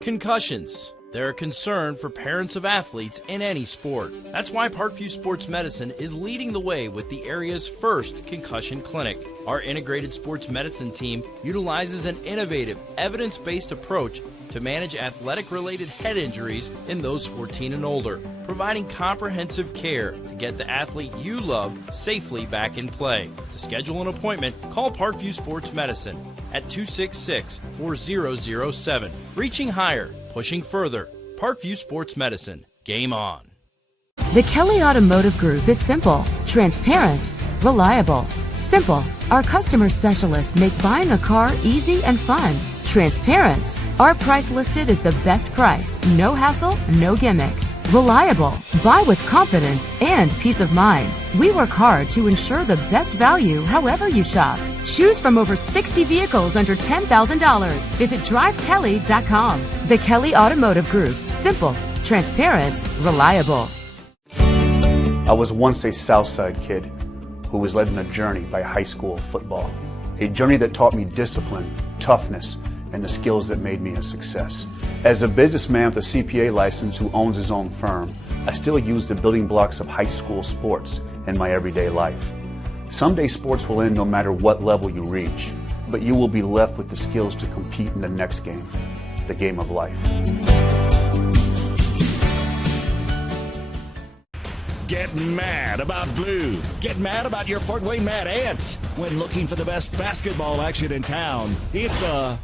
Concussions. They're a concern for parents of athletes in any sport. That's why Parkview Sports Medicine is leading the way with the area's first concussion clinic. Our integrated sports medicine team utilizes an innovative, evidence-based approach to manage athletic-related head injuries in those 14 and older, providing comprehensive care to get the athlete you love safely back in play. To schedule an appointment, call Parkview Sports Medicine at 266-4007. Reaching higher, pushing further. Parkview Sports Medicine. Game on. The Kelly Automotive Group is simple, transparent, reliable. Simple. Our customer specialists make buying a car easy and fun. Transparent. Our price listed is the best price. No hassle, no gimmicks. Reliable. Buy with confidence and peace of mind. We work hard to ensure the best value however you shop. Choose from over 60 vehicles under $10,000. Visit drivekelly.com. The Kelly Automotive Group. Simple, transparent, reliable. I was once a Southside kid who was led on a journey by high school football. A journey that taught me discipline, toughness, and the skills that made me a success. As a businessman with a CPA license who owns his own firm, I still use the building blocks of high school sports in my everyday life. Someday sports will end no matter what level you reach, but you will be left with the skills to compete in the next game, the game of life. Get mad about blue. Get mad about your Fort Wayne Mad Ants. When looking for the best basketball action in town, it's the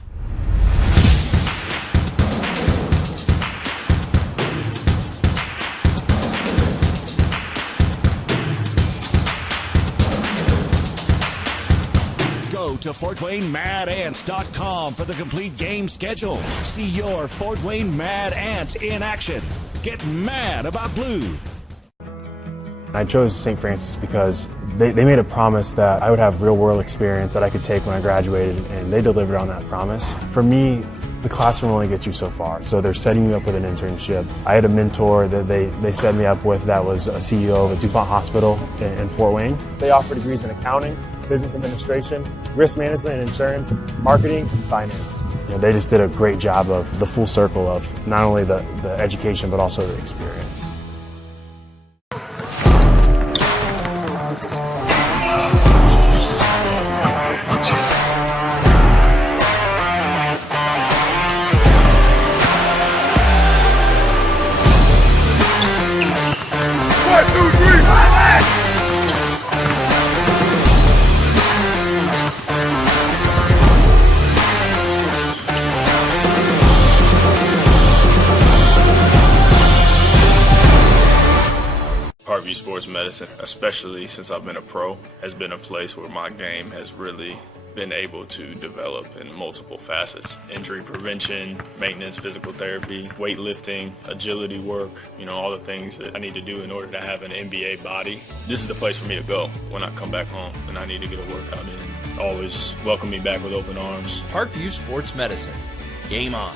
Go to FortWayneMadAnts.com for the complete game schedule. See your Fort Wayne Mad Ant in action. Get mad about blue. I chose St. Francis because they made a promise that I would have real-world experience that I could take when I graduated, and they delivered on that promise. For me, the classroom only gets you so far, so they're setting you up with an internship. I had a mentor that they set me up with that was a CEO of a DuPont hospital in Fort Wayne. They offer degrees in accounting, business administration, risk management and insurance, marketing, and finance. You know, they just did a great job of the full circle of not only the education but also the experience. Sports medicine, especially since I've been a pro, has been a place where my game has really been able to develop in multiple facets: injury prevention, maintenance, physical therapy, weightlifting, agility work, all the things that I need to do in order to have an NBA body. This is the place for me to go when I come back home and I need to get a workout in. Always welcome me back with open arms. Parkview Sports Medicine. Game on.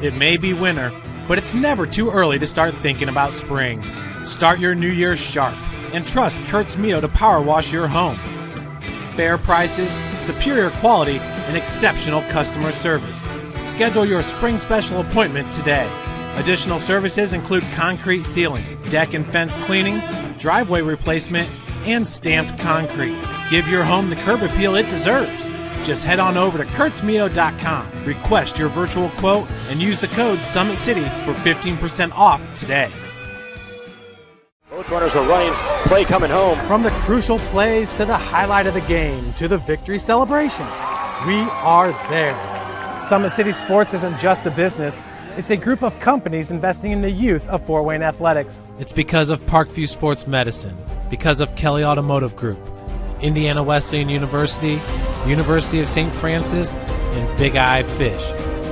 It may be winter, but it's never too early to start thinking about spring. Start your new year sharp and trust Kurt's Mio to power wash your home. Fair prices, superior quality, and exceptional customer service. Schedule your spring special appointment today. Additional services include concrete sealing, deck and fence cleaning, driveway replacement, and stamped concrete. Give your home the curb appeal it deserves. Just head on over to kurtzmio.com, request your virtual quote, and use the code SummitCity for 15% off today. Both runners are running, play coming home. From the crucial plays to the highlight of the game to the victory celebration, we are there. Summit City Sports isn't just a business. It's a group of companies investing in the youth of Fort Wayne athletics. It's because of Parkview Sports Medicine, because of Kelly Automotive Group, Indiana Wesleyan University, University of St. Francis, and Big Eye Fish,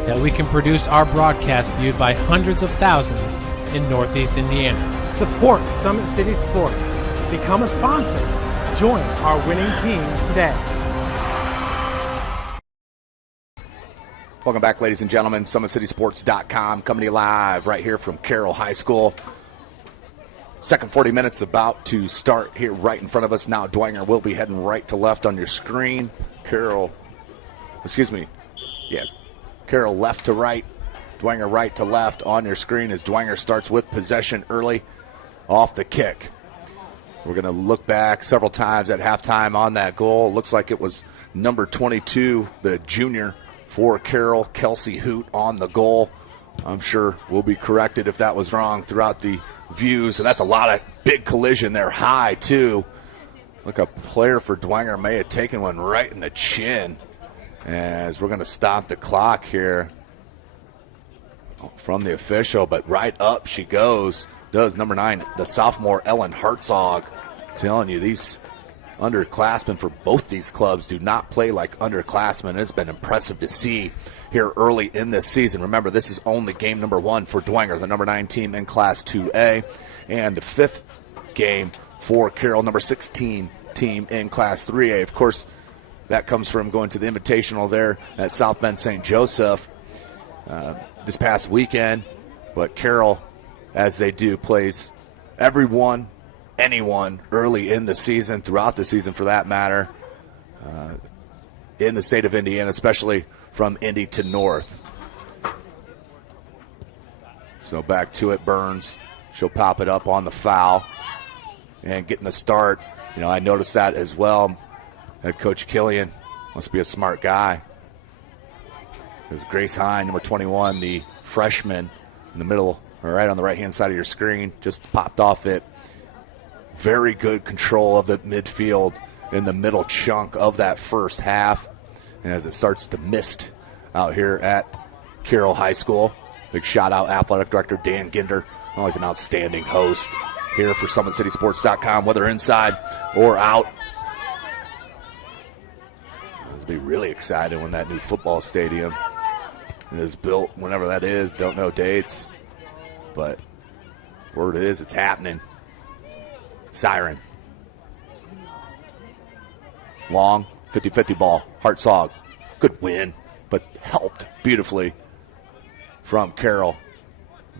that we can produce our broadcast viewed by hundreds of thousands in Northeast Indiana. Support Summit City Sports. Become a sponsor. Join our winning team today. Welcome back, ladies and gentlemen. SummitCitySports.com coming to you live right here from Carroll High School. Second 40 minutes about to start here right in front of us. Now Dwenger will be heading right to left on your screen. Carroll left to right. Dwenger right to left on your screen as Dwenger starts with possession early off the kick. We're going to look back several times at halftime on that goal. Looks like it was number 22, the junior for Carroll, Kelsey Hoot, on the goal. I'm sure we'll be corrected if that was wrong throughout the views. And that's a lot of big collision there, high too. Look, a player for Dwenger may have taken one right in the chin. As we're going to stop the clock here from the official, but right up she goes. Does number 9, the sophomore Ellen Hartzog. Telling you, these underclassmen for both these clubs do not play like underclassmen. It's been impressive to see here early in this season. Remember, this is only game number 1 for Dwenger, the number 9 team in Class 2A, and the 5th game for Carroll, number 16 team in Class 3A. Of course, that comes from going to the Invitational there at South Bend St. Joseph this past weekend. But Carroll, as they do, plays everyone, anyone early in the season, throughout the season for that matter, in the state of Indiana, especially from Indy to North. So back to it, Burns. She'll pop it up on the foul and getting the start. I noticed that as well. Head Coach Killian must be a smart guy. Because Grace Hine, number 21, the freshman in the middle, or right on the right-hand side of your screen, just popped off it. Very good control of the midfield in the middle chunk of that first half. And as it starts to mist out here at Carroll High School, big shout-out Athletic Director Dan Ginder, always an outstanding host here for SummitCitySports.com, whether inside or out. It'll be really excited when that new football stadium is built, whenever that is. Don't know dates, but word is it's happening. Siren. Long, 50-50 ball. Hartzog, good win, but helped beautifully from Carroll.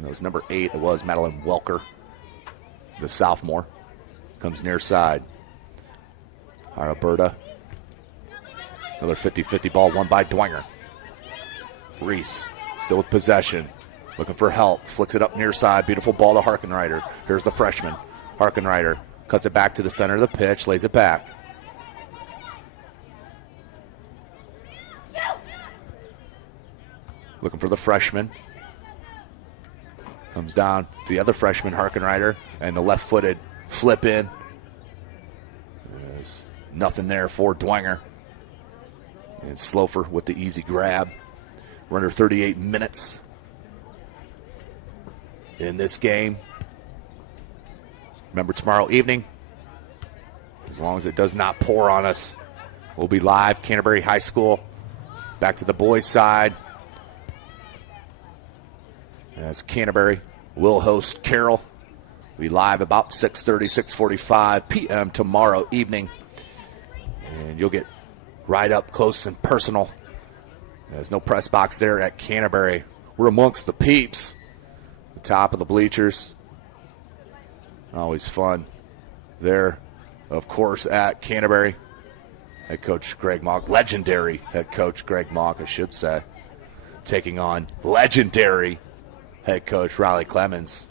That was number 8. It was Madeline Welker, the sophomore. Comes near side. Araberta. Another 50-50 ball won by Dwenger. Reese still with possession. Looking for help. Flicks it up near side. Beautiful ball to Harkenreiter. Here's the freshman. Harkenreiter cuts it back to the center of the pitch. Lays it back. Looking for the freshman. Comes down to the other freshman, Harkenreiter, and the left-footed flip in. There's nothing there for Dwenger. And Slofer with the easy grab. We're under 38 minutes in this game. Remember, tomorrow evening, As long as it does not pour on us, we'll be live. Canterbury High School back to the boys' side, as Canterbury will host Carroll. We'll be live about 6:30, 6:45 p.m. tomorrow evening. And you'll get right up close and personal. There's no press box there at Canterbury. We're amongst the peeps, the top of the bleachers. Always fun there, of course, at Canterbury. Head coach Greg Mock, legendary head coach Greg Mock, I should say, taking on legendary head coach Riley Clemens.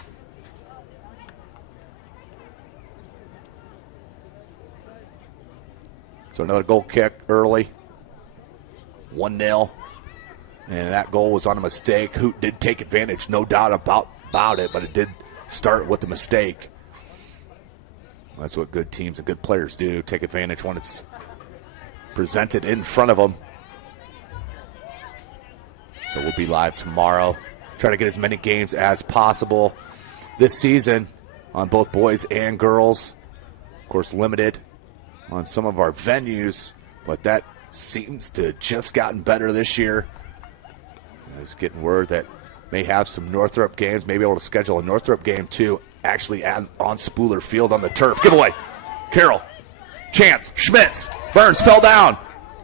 So another goal kick early, 1-0. And that goal was on a mistake. Hoot did take advantage, no doubt about it, but it did start with a mistake. That's what good teams and good players do, take advantage when it's presented in front of them. So we'll be live tomorrow. Try to get as many games as possible this season on both boys and girls. Of course, limited on some of our venues, but that seems to have just gotten better this year. I was getting word that may have some Northrop games, maybe able to schedule a Northrop game too, actually on Spooler Field on the turf. Giveaway. Carroll. Chance. Schmitz. Burns fell down.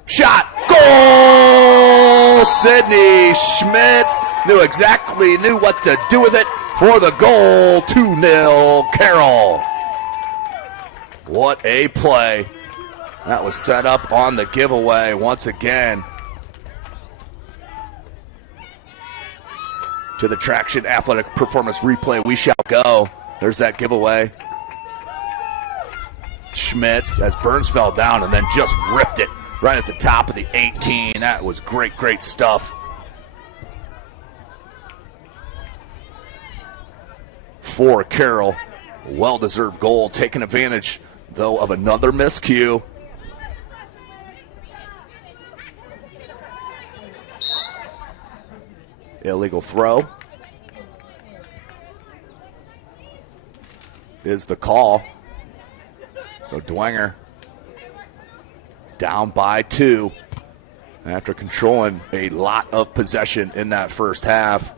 Shot. Goal! Sydney Schmitz knew what to do with it for the goal. 2-0 Carroll. What a play. That was set up on the giveaway once again. To the Traction Athletic Performance Replay we shall go. There's that giveaway. Schmitz, as Burns fell down and then just ripped it right at the top of the 18. That was great, great stuff. For Carroll, well-deserved goal, taking advantage, though, of another miscue. Illegal throw is the call. So Dwenger down by 2 after controlling a lot of possession in that first half.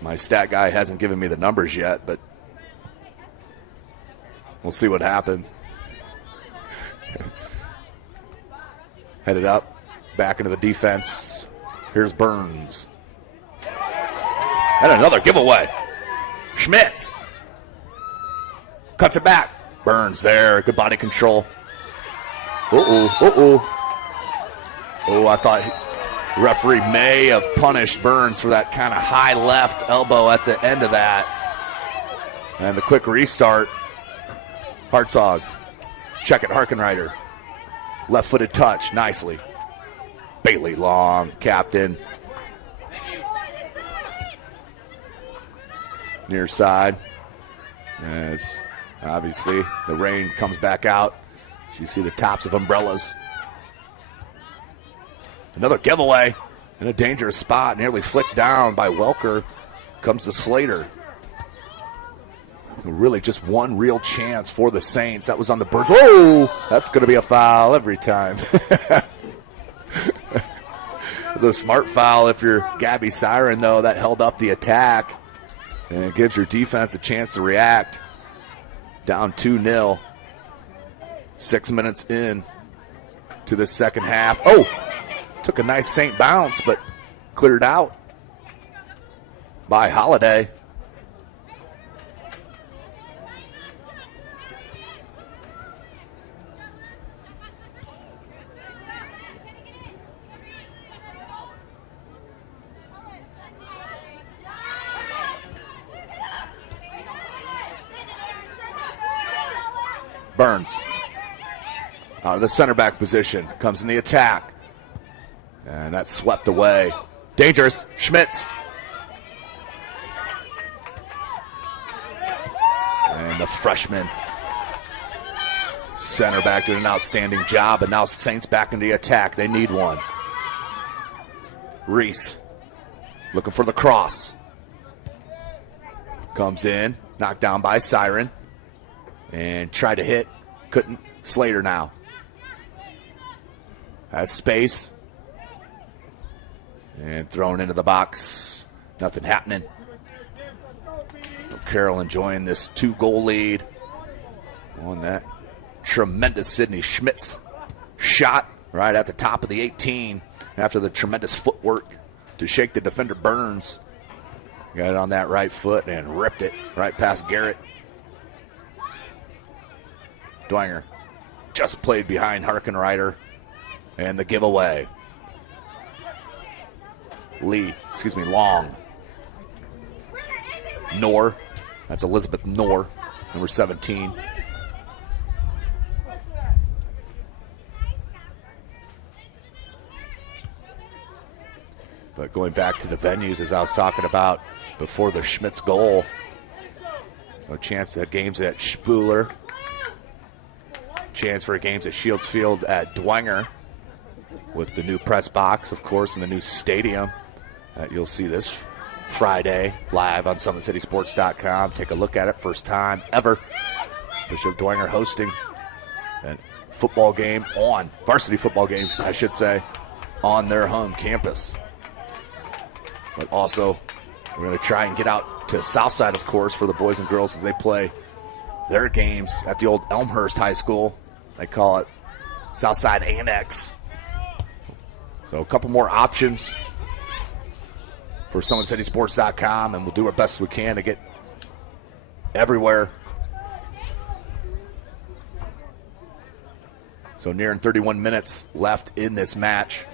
My stat guy hasn't given me the numbers yet, but we'll see what happens. Headed up, back into the defense. Here's Burns. And another giveaway. Schmitz cuts it back. Burns there. Good body control. Oh, I thought referee may have punished Burns for that kind of high left elbow at the end of that. And the quick restart. Hartzog. Check it, Harkenreiter. Left-footed touch. Nicely. Bailey Long, captain. Near side, as obviously the rain comes back out. You see the tops of umbrellas. Another giveaway in a dangerous spot, nearly flicked down by Welker. Comes to Slater. Really just one real chance for the Saints. That was on the Birds. Whoa! That's going to be a foul every time. It's a smart foul if you're Gabby Siren, though. That held up the attack. And it gives your defense a chance to react. Down 2-0. 6 minutes in to the second half. Oh! Took a nice Saint bounce, but cleared out by Holiday. Burns, out of the center back position, comes in the attack. And that's swept away. Dangerous. Schmitz. And the freshman center back doing an outstanding job. And now Saints back in the attack. They need one. Reese looking for the cross. Comes in. Knocked down by Siren. And tried to hit. Couldn't Slater now has space. And thrown into the box. Nothing happening. Carroll enjoying this 2-goal lead on that tremendous Sydney Schmitz shot right at the top of the 18 after the tremendous footwork to shake the defender Burns. Got it on that right foot and ripped it right past Garrett. Dwenger just played behind Harkenrider and the giveaway. Long. Knorr. That's Elizabeth Knorr, number 17. But going back to the venues, as I was talking about before the Schmitz goal, so chance at games at Spuler, chance for games at Shields Field at Dwenger, with the new press box, of course, and the new stadium that you'll see this Friday live on SummitCitySports.com. Take a look at it, first time ever. Bishop Dwenger hosting a football game on, varsity football game, I should say, on their home campus. But also, we're going to try and get out to Southside, of course, for the boys and girls as they play their games at the old Elmhurst High School. They call it Southside Annex. So a couple more options for SummitCitySports.com, and we'll do our best we can to get everywhere. So nearing 31 minutes left in this match.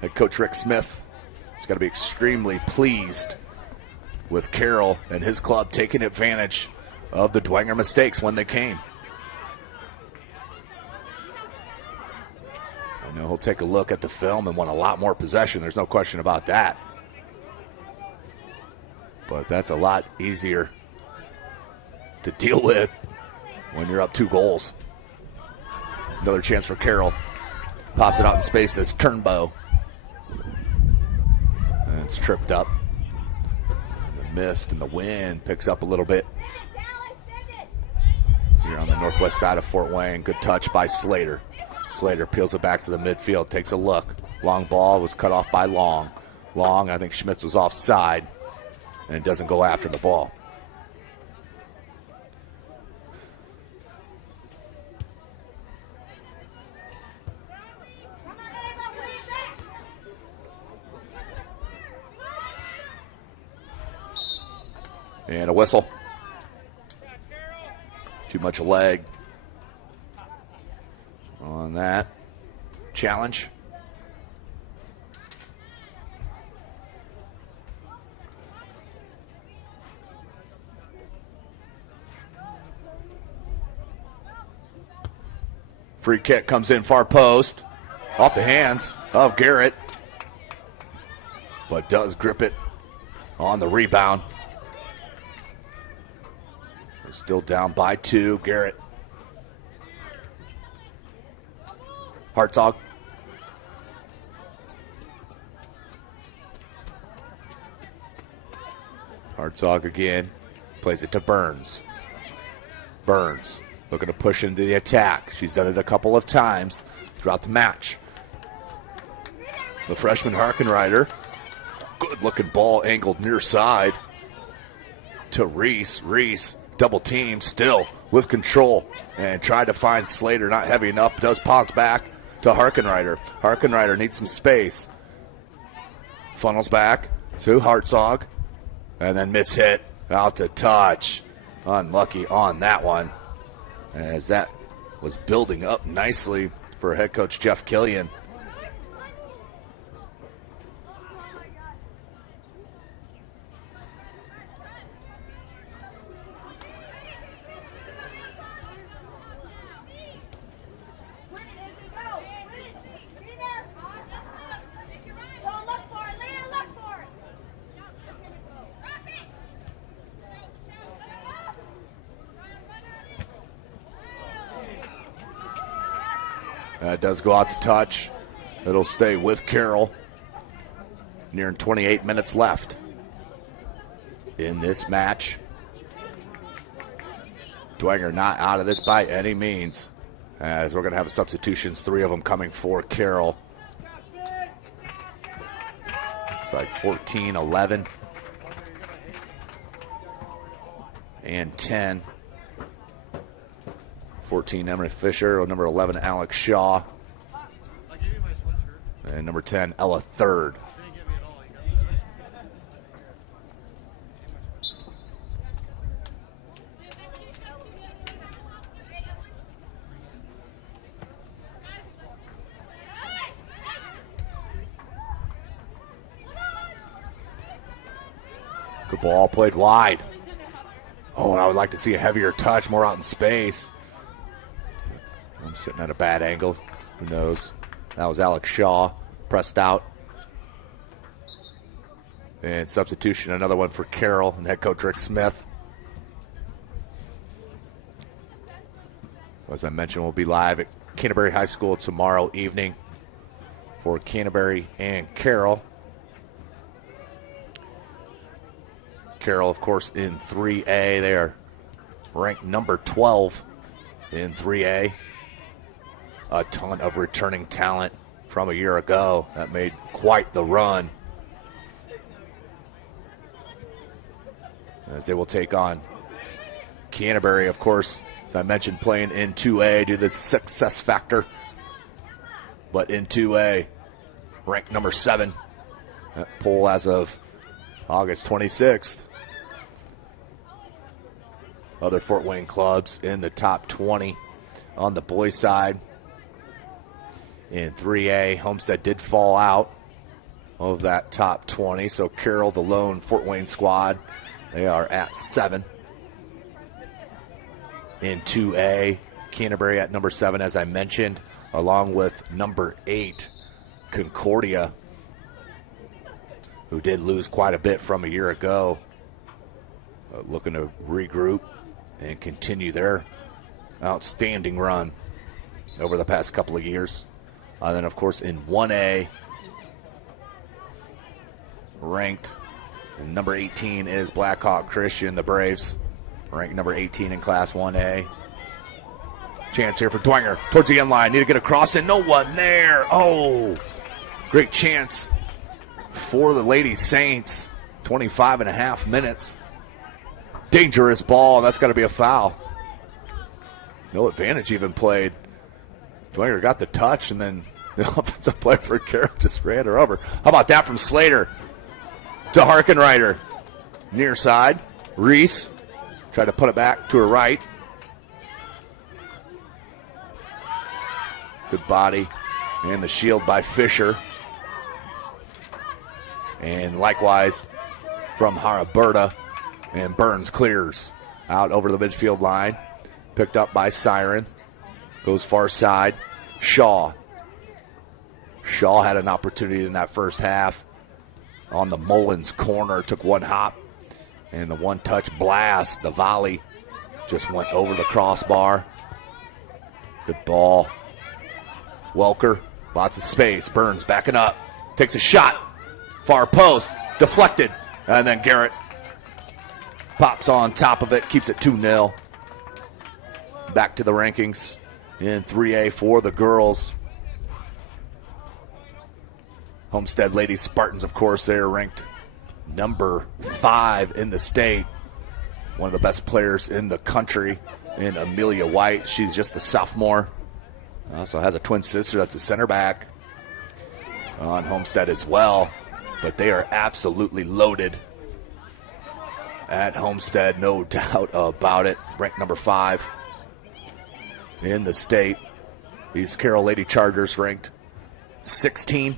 Head coach Rick Smith has got to be extremely pleased with Carroll and his club taking advantage of the Dwenger mistakes when they came. I know he'll take a look at the film and want a lot more possession. There's no question about that. But that's a lot easier to deal with when you're up 2 goals. Another chance for Carroll. Pops it out in space as Turnbow. And it's tripped up. And the mist and the wind picks up a little bit. Here on the northwest side of Fort Wayne. Good touch by Slater. Slater peels it back to the midfield, takes a look. Long ball was cut off by Long. Long, I think Schmitz was offside and doesn't go after the ball. And a whistle. Too much leg on that challenge. Free kick comes in far post, off the hands of Garrett, but does grip it on the rebound. We're still down by 2. Garrett. Hartzog. Hartzog again. Plays it to Burns. Burns looking to push into the attack. She's done it a couple of times throughout the match. The freshman Harkenrider. Good looking ball angled near side to Reese. Reese double team still with control and tried to find Slater, not heavy enough. Does pounce back to Harkenrider. Harkenrider needs some space. Funnels back to Hartzog and then mishit out to touch. Unlucky on that one, as that was building up nicely for head coach Jeff Killian. That does go out to touch. It'll stay with Carroll. Nearing 28 minutes left in this match. Dwenger not out of this by any means, as we're going to have substitutions, 3 of them coming for Carroll. It's like 14, 11, and 10. 14, Emily Fisher. Number 11, Alex Shaw. And number 10, Ella Third. Good ball played wide. Oh, and I would like to see a heavier touch, more out in space. I'm sitting at a bad angle. Who knows? That was Alex Shaw, pressed out. And substitution, another one for Carroll and head coach Rick Smith. As I mentioned, we'll be live at Canterbury High School tomorrow evening for Canterbury and Carroll. Carroll, of course, in 3A. They are ranked number 12 in 3A. A ton of returning talent from a year ago that made quite the run, as they will take on Canterbury, of course, as I mentioned, playing in 2A due to the success factor. But in 2A, ranked number 7. That poll as of August 26th. Other Fort Wayne clubs in the top 20 on the boys' side. In 3A, Homestead did fall out of that top 20. So Carroll, the lone Fort Wayne squad, they are at 7. In 2A, Canterbury at number 7, as I mentioned, along with number 8, Concordia, who did lose quite a bit from a year ago. Looking to regroup and continue their outstanding run over the past couple of years. Then, of course, in 1A, ranked number 18 is Blackhawk Christian, the Braves, ranked number 18 in Class 1A. Chance here for Dwenger towards the end line. Need to get across, and no one there. Oh, great chance for the Lady Saints. 25 and a half minutes. Dangerous ball. That's got to be a foul. No advantage even played. Dwenger got the touch, and then the offensive player for Carroll just ran her over. How about that from Slater to Harkenreiter? Near side. Reese tried to put it back to her right. Good body. And the shield by Fisher. And likewise from Haraberta. And Burns clears out over the midfield line. Picked up by Siren. Goes far side. Shaw. Shaw had an opportunity in that first half on the Mullins corner. Took one hop. And the one-touch blast, the volley, just went over the crossbar. Good ball. Welker, lots of space. Burns backing up. Takes a shot. Far post. Deflected. And then Garrett pops on top of it. Keeps it 2-0. Back to the rankings in 3A for the girls. Homestead Lady Spartans, of course, they are ranked number 5 in the state. One of the best players in the country in Amelia White. She's just a sophomore. Also has a twin sister that's a center back on Homestead as well. But they are absolutely loaded at Homestead, no doubt about it. Ranked number 5 in the state. These Carroll Lady Chargers ranked 16.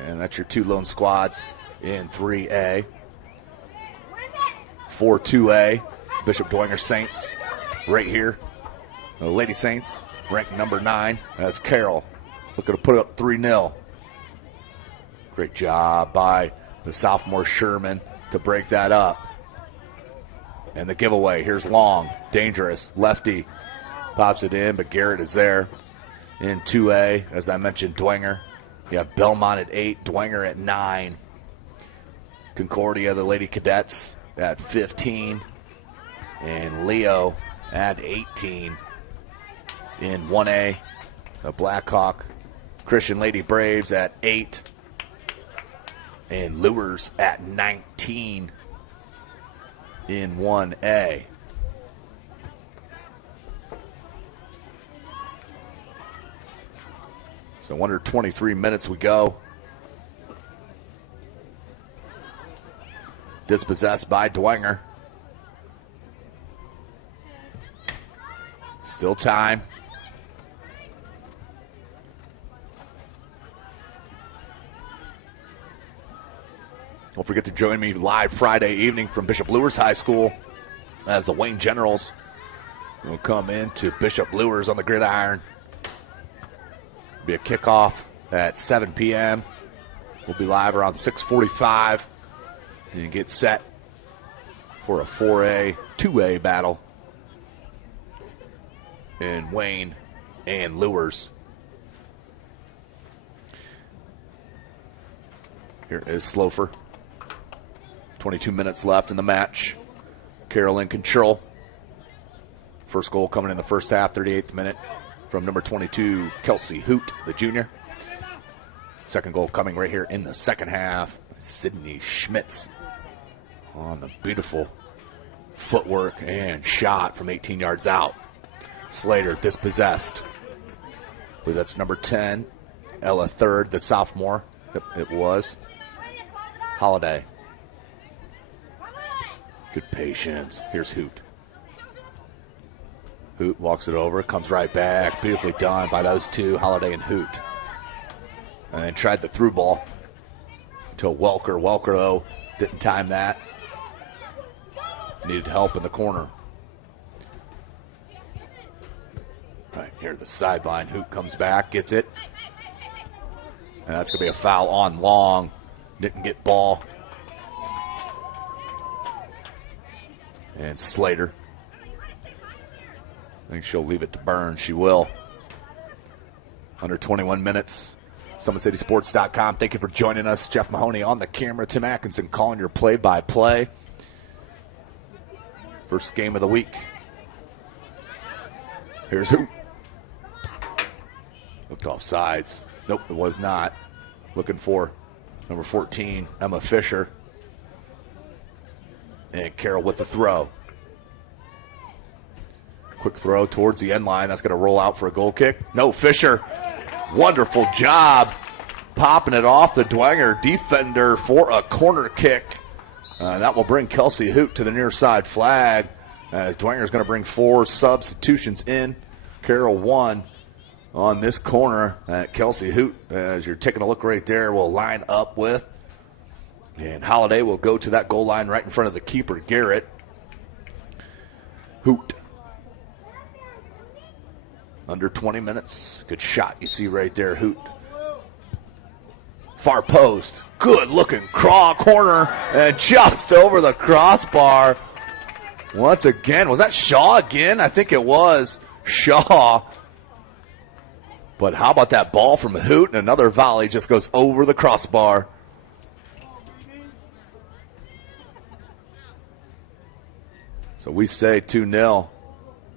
And that's your 2 lone squads in 3A. 4-2A, Bishop Dwenger Saints right here. The Lady Saints ranked number 9 as Carroll looking to put up 3-0. Great job by the sophomore Sherman to break that up. And the giveaway, here's Long, dangerous, lefty, pops it in, but Garrett is there. In 2A, as I mentioned, Dwenger. You have Belmont at 8, Dwenger at 9. Concordia, the Lady Cadets, at 15. And Leo at 18. In 1A, the Blackhawk Christian Lady Braves at 8. And Lures at 19 in 1A. So under 23 minutes we go. Dispossessed by Dwenger. Still time. Don't forget to join me live Friday evening from Bishop Lewis High School as the Wayne Generals will come into Bishop Lewis on the gridiron. Be a kickoff at 7 p.m. We'll be live around 6:45 and get set for a 4A, 2A battle in Wayne and Lures. Here is Slofer. 22 minutes left in the match. Carroll in control. First goal coming in the first half, 38th minute, from number 22, Kelsey Hoot, the junior. Second goal coming right here in the second half. Sydney Schmitz on the beautiful footwork and shot from 18 yards out. Slater dispossessed. I believe that's number 10, Ella Third, the sophomore. Yep, it was. Holiday. Good patience. Here's Hoot. Hoot walks it over, comes right back. Beautifully done by those two, Holiday and Hoot. And then tried the through ball to Welker. Welker, though, didn't time that. Needed help in the corner. Right here, the sideline. Hoot comes back, gets it. And that's going to be a foul on Long. Didn't get ball. And Slater. I think she'll leave it to Burns. She will. Under 21 minutes. SummitCitySports.com. Thank you for joining us. Jeff Mahoney on the camera. Tim Atkinson calling your play-by-play. First game of the week. Here's Hoot. Looked off sides. Nope, it was not. Looking for number 14, Emma Fisher. And Carroll with the throw. Quick throw towards the end line. That's going to roll out for a goal kick. No, Fisher. Wonderful job popping it off the Dwenger defender for a corner kick. That will bring Kelsey Hoot to the near side flag. As Dwenger's going to bring 4 substitutions in. Carroll 1 on this corner that Kelsey Hoot, as you're taking a look right there, will line up with. And Holiday will go to that goal line right in front of the keeper, Garrett. Hoot. Under 20 minutes. Good shot you see right there, Hoot. Far post. Good looking corner. And just over the crossbar. Once again. Was that Shaw again? I think it was Shaw. But how about that ball from Hoot? And another volley just goes over the crossbar. So we say 2-0.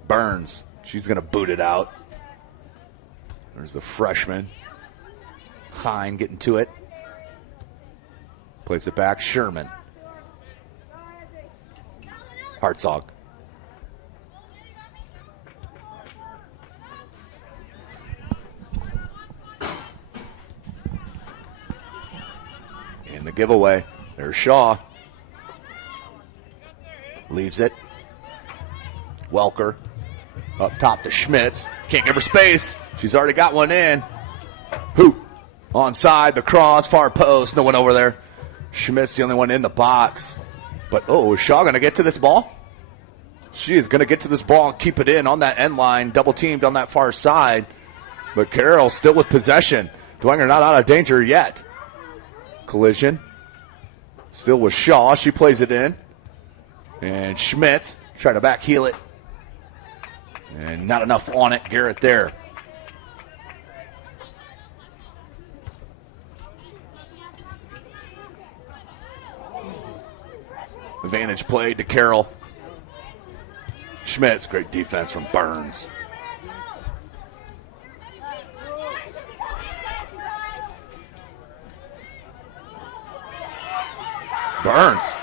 Burns. She's going to boot it out. There's the freshman. Hine getting to it. Plays it back. Sherman. Hartzog. And the giveaway. There's Shaw. Leaves it. Welker. Up top to Schmitz. Can't give her space. She's already got one in. Hoot. Onside, the cross, far post. No one over there. Schmitz the only one in the box. But, is Shaw going to get to this ball? She is going to get to this ball and keep it in on that end line. Double teamed on that far side. But Carroll still with possession. Dwenger not out of danger yet. Collision. Still with Shaw. She plays it in. And Schmitz trying to back heel it. And not enough on it. Garrett there. Advantage play to Carroll. Schmitz, great defense from Burns. Burns,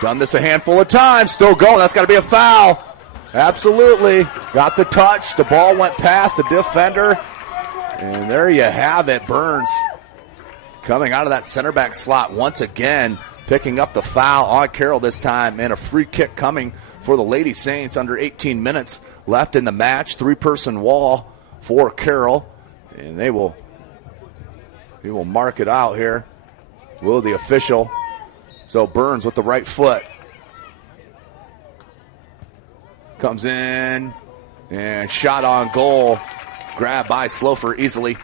done this a handful of times, still going. That's got to be a foul. Absolutely. Got the touch. The ball went past the defender. And there you have it. Burns coming out of that center back slot once again, picking up the foul on Carroll this time. And a free kick coming for the Lady Saints. Under 18 minutes left in the match. 3-person wall for Carroll. And they will mark it out here. Will the official. So Burns with the right foot. Comes in and shot on goal. Grabbed by Slofer easily.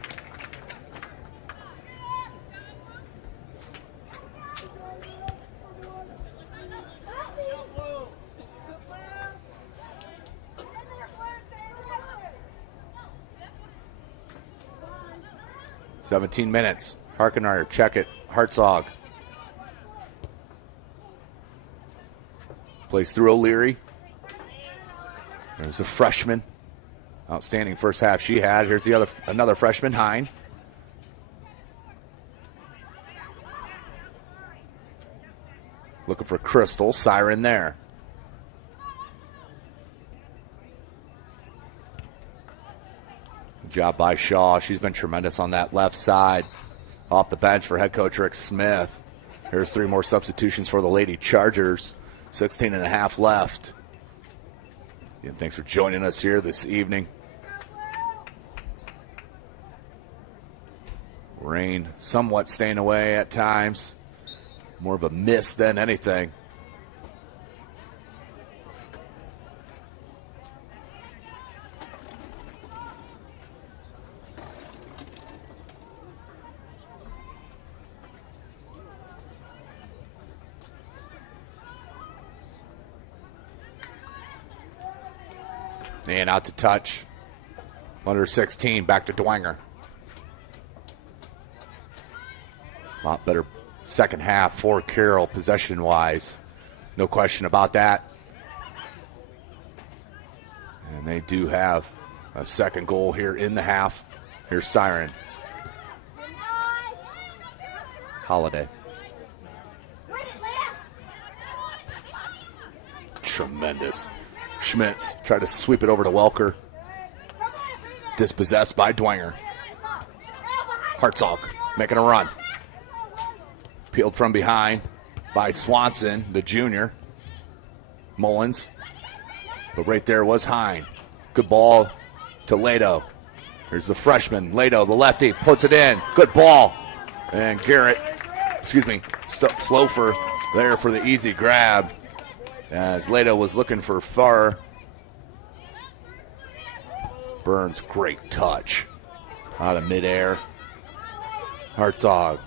"17 minutes. Harkenar, check it. Hartzog. Plays through O'Leary. There's a freshman. Outstanding first half she had. Here's another freshman, Hine. Looking for Crystal. Siren there. Good job by Shaw. She's been tremendous on that left side. Off the bench for head coach Rick Smith. Here's 3 more substitutions for the Lady Chargers. 16 and a half left. And thanks for joining us here this evening. Rain somewhat staying away at times. More of a mist than anything. And out to touch. Under 16, back to Dwenger. A lot better second half for Carroll possession-wise. No question about that. And they do have a second goal here in the half. Here's Siren. Holiday. Tremendous. Schmitz tried to sweep it over to Welker. Dispossessed by Dwenger. Hartzog making a run. Peeled from behind by Swanson, the junior. Mullins. But right there was Hine. Good ball to Lado. Here's the freshman, Lado, the lefty, puts it in. Good ball. And Slofer there for the easy grab. As Lado was looking for Farr. Burns, great touch. Out of midair. Hartzog.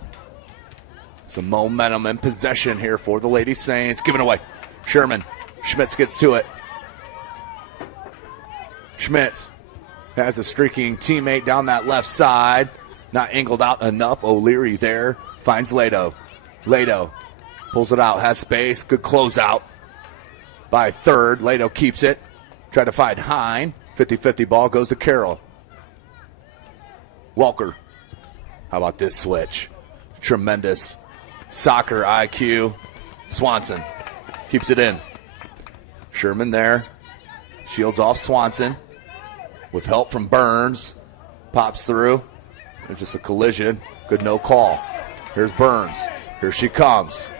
Some momentum and possession here for the Lady Saints. Given away. Sherman. Schmitz gets to it. Schmitz has a streaking teammate down that left side. Not angled out enough. O'Leary there. Finds Lado. Lado pulls it out. Has space. Good closeout by third. Lado keeps it. Try to find Hine. 50-50 ball goes to Carroll. Welker. How about this switch? Tremendous soccer IQ. Swanson keeps it in. Sherman there. Shields off Swanson. With help from Burns. Pops through. There's just a collision. Good no call. Here's Burns. Here she comes.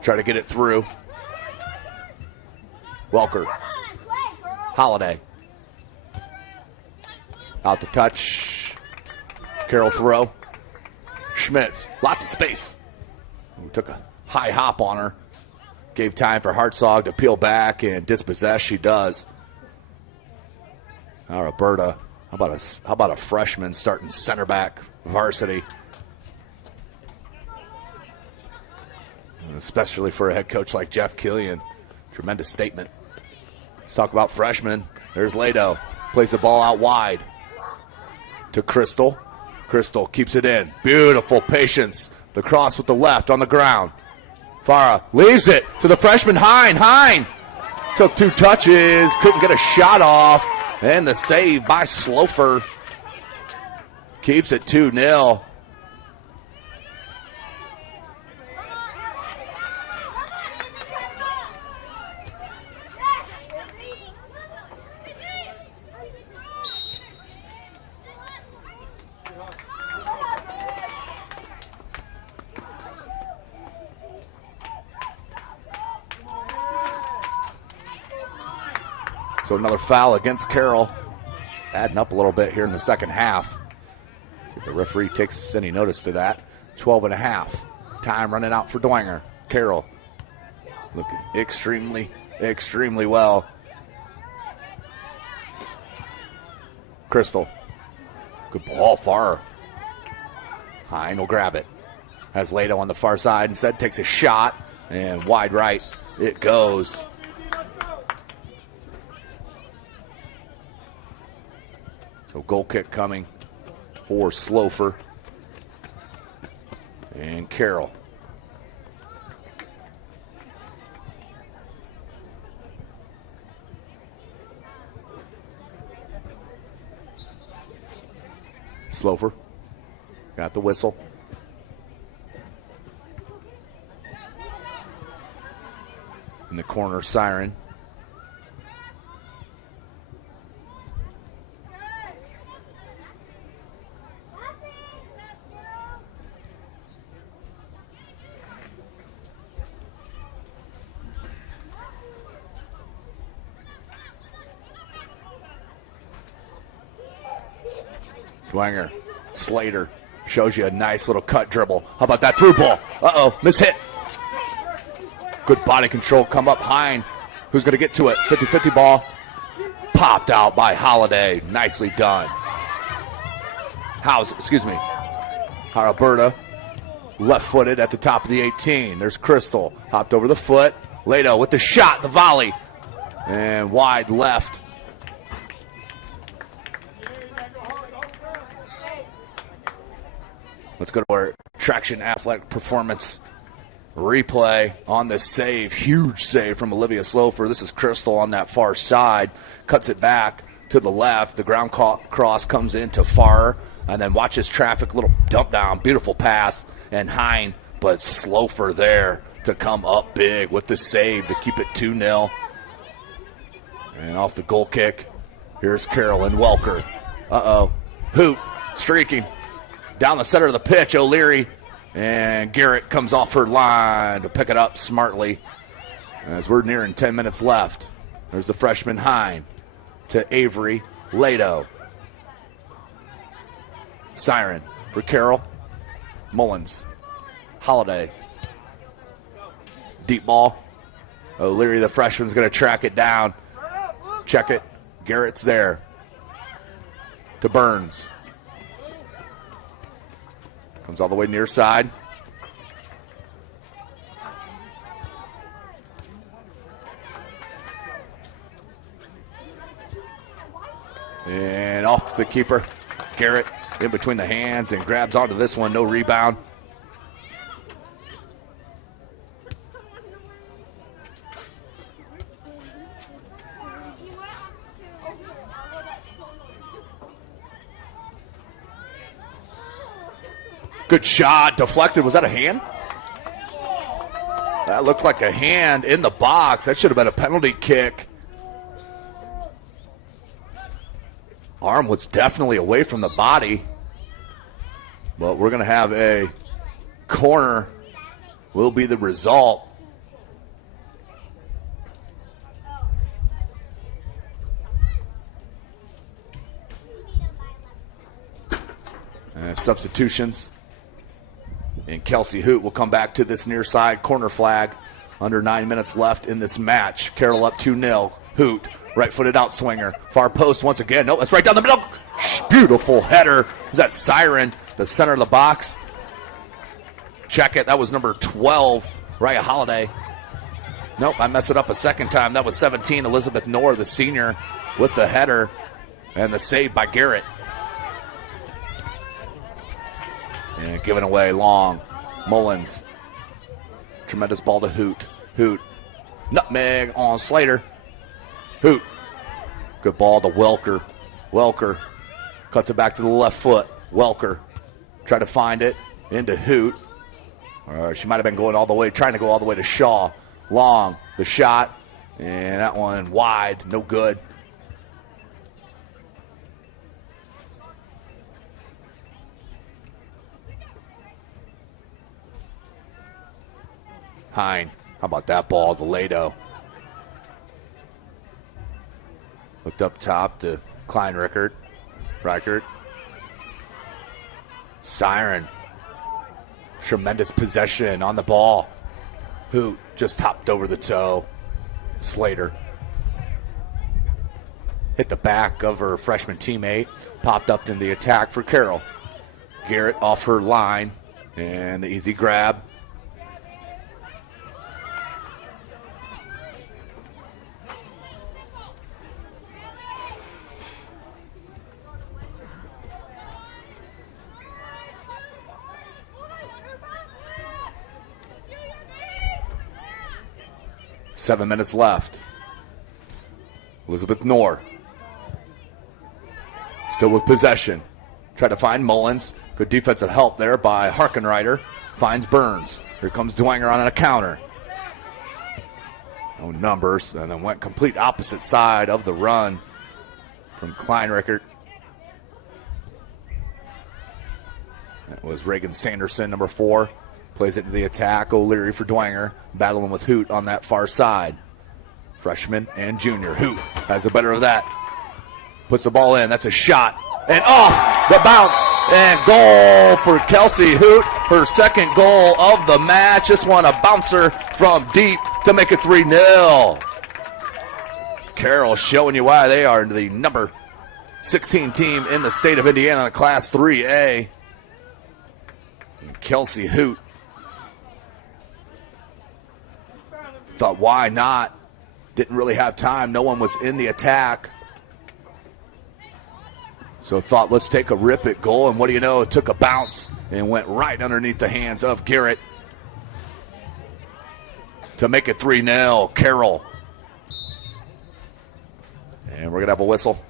Try to get it through. Welker. Holiday. Out to touch. Carroll throw. Schmitz. Lots of space. Ooh, took a high hop on her. Gave time for Hartzog to peel back and dispossess. She does. Now Roberta. How about a freshman starting center back varsity? And especially for a head coach like Jeff Killian. Tremendous statement. Let's talk about freshmen. There's Lado. Plays the ball out wide to Crystal. Crystal keeps it in. Beautiful patience. The cross with the left on the ground. Farah leaves it to the freshman Hine. Hine Took 2 touches, couldn't get a shot off, and the save by Slofer keeps it 2-0. So another foul against Carroll, adding up a little bit here in the second half. See if the referee takes any notice to that. 12.5. Time running out for Dwenger. Carroll looking extremely, extremely well. Crystal. Good ball, far. Hine will grab it. Has Lato on the far side instead. Takes a shot, and wide right it goes. So goal kick coming for Slofer and Carroll. Slofer got the whistle. In the corner, siren. Dwenger, Slater shows you a nice little cut dribble. How about that through ball? Miss hit. Good body control, come up Hine. Who's going to get to it? 50-50 ball. Popped out by Holiday. Nicely done. Haraberta, left-footed at the top of the 18. There's Crystal. Hopped over the foot. Lato with the shot, the volley. And wide left. Let's go to our Traction Athletic Performance replay on the save. Huge save from Olivia Slofer. This is Crystal on that far side. Cuts it back to the left. The ground cross comes into Farr. And then watches traffic. Little dump down. Beautiful pass. And Hine. But Slofer there to come up big with the save to keep it 2-0. And off the goal kick, here's Carroll and Welker. Hoot. Streaking. Down the center of the pitch, O'Leary, and Garrett comes off her line to pick it up smartly as we're nearing 10 minutes left. There's the freshman Hine to Avery Lato. Siren for Carroll. Mullins. Holiday. Deep ball. O'Leary, the freshman's going to track it down. Check it. Garrett's there. To Burns. Comes all the way near side. And off the keeper. Garrett in between the hands and grabs onto this one. No rebound. Good shot, deflected. Was that a hand? That looked like a hand in the box. That should have been a penalty kick. Arm was definitely away from the body. But we're going to have a corner. Will be the result. Substitutions. And Kelsey Hoot will come back to this near side corner flag. Under 9 minutes left in this match. Carroll up 2-0. Hoot, right-footed outswinger. Far post once again. No, that's right down the middle. Beautiful header. Was that Siren, the center of the box? Check it. That was number 12, Raya Holiday. Nope, I messed it up a second time. That was 17, Elizabeth Knorr, the senior, with the header. And the save by Garrett. And giving away long. Mullins. Tremendous ball to Hoot. Hoot. Nutmeg on Slater. Hoot. Good ball to Welker. Welker cuts it back to the left foot. Welker tried to find it into Hoot. She might have been going all the way, trying to go all the way to Shaw. Long, the shot, and that one wide, no good. Hine, how about that ball to Lado? Looked up top to Kleinrichert. Reichert. Siren. Tremendous possession on the ball. Hoot just hopped over the toe. Slater hit the back of her freshman teammate. Popped up in the attack for Carroll. Garrett off her line. And the easy grab. Seven minutes left. Elizabeth Knorr. Still with possession. Try to find Mullins. Good defensive help there by Harkenreiter. Finds Burns. Here comes Dwenger on a counter. No numbers. And then went complete opposite side of the run from Kleinrichert. That was Reagan Sanderson, number 4. Plays it to the attack. O'Leary for Dwenger. Battling with Hoot on that far side. Freshman and junior. Hoot has the better of that. Puts the ball in. That's a shot. And off the bounce. And goal for Kelsey Hoot. Her second goal of the match. Just won a bouncer from deep to make it 3-0. Carroll showing you why they are the number 16 team in the state of Indiana in Class 3A. And Kelsey Hoot thought, why not? Didn't really have time. No one was in the attack. So thought, let's take a rip at goal. And what do you know? It took a bounce and went right underneath the hands of Garrett to make it 3-0. Carroll. And we're going to have a whistle.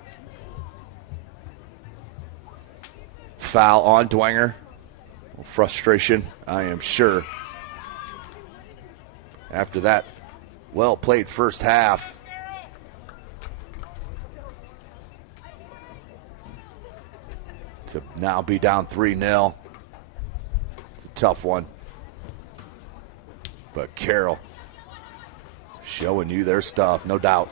Foul on Dwenger. Frustration, I am sure. After that well-played first half. To now be down 3-0. It's a tough one. But Carroll showing you their stuff, no doubt.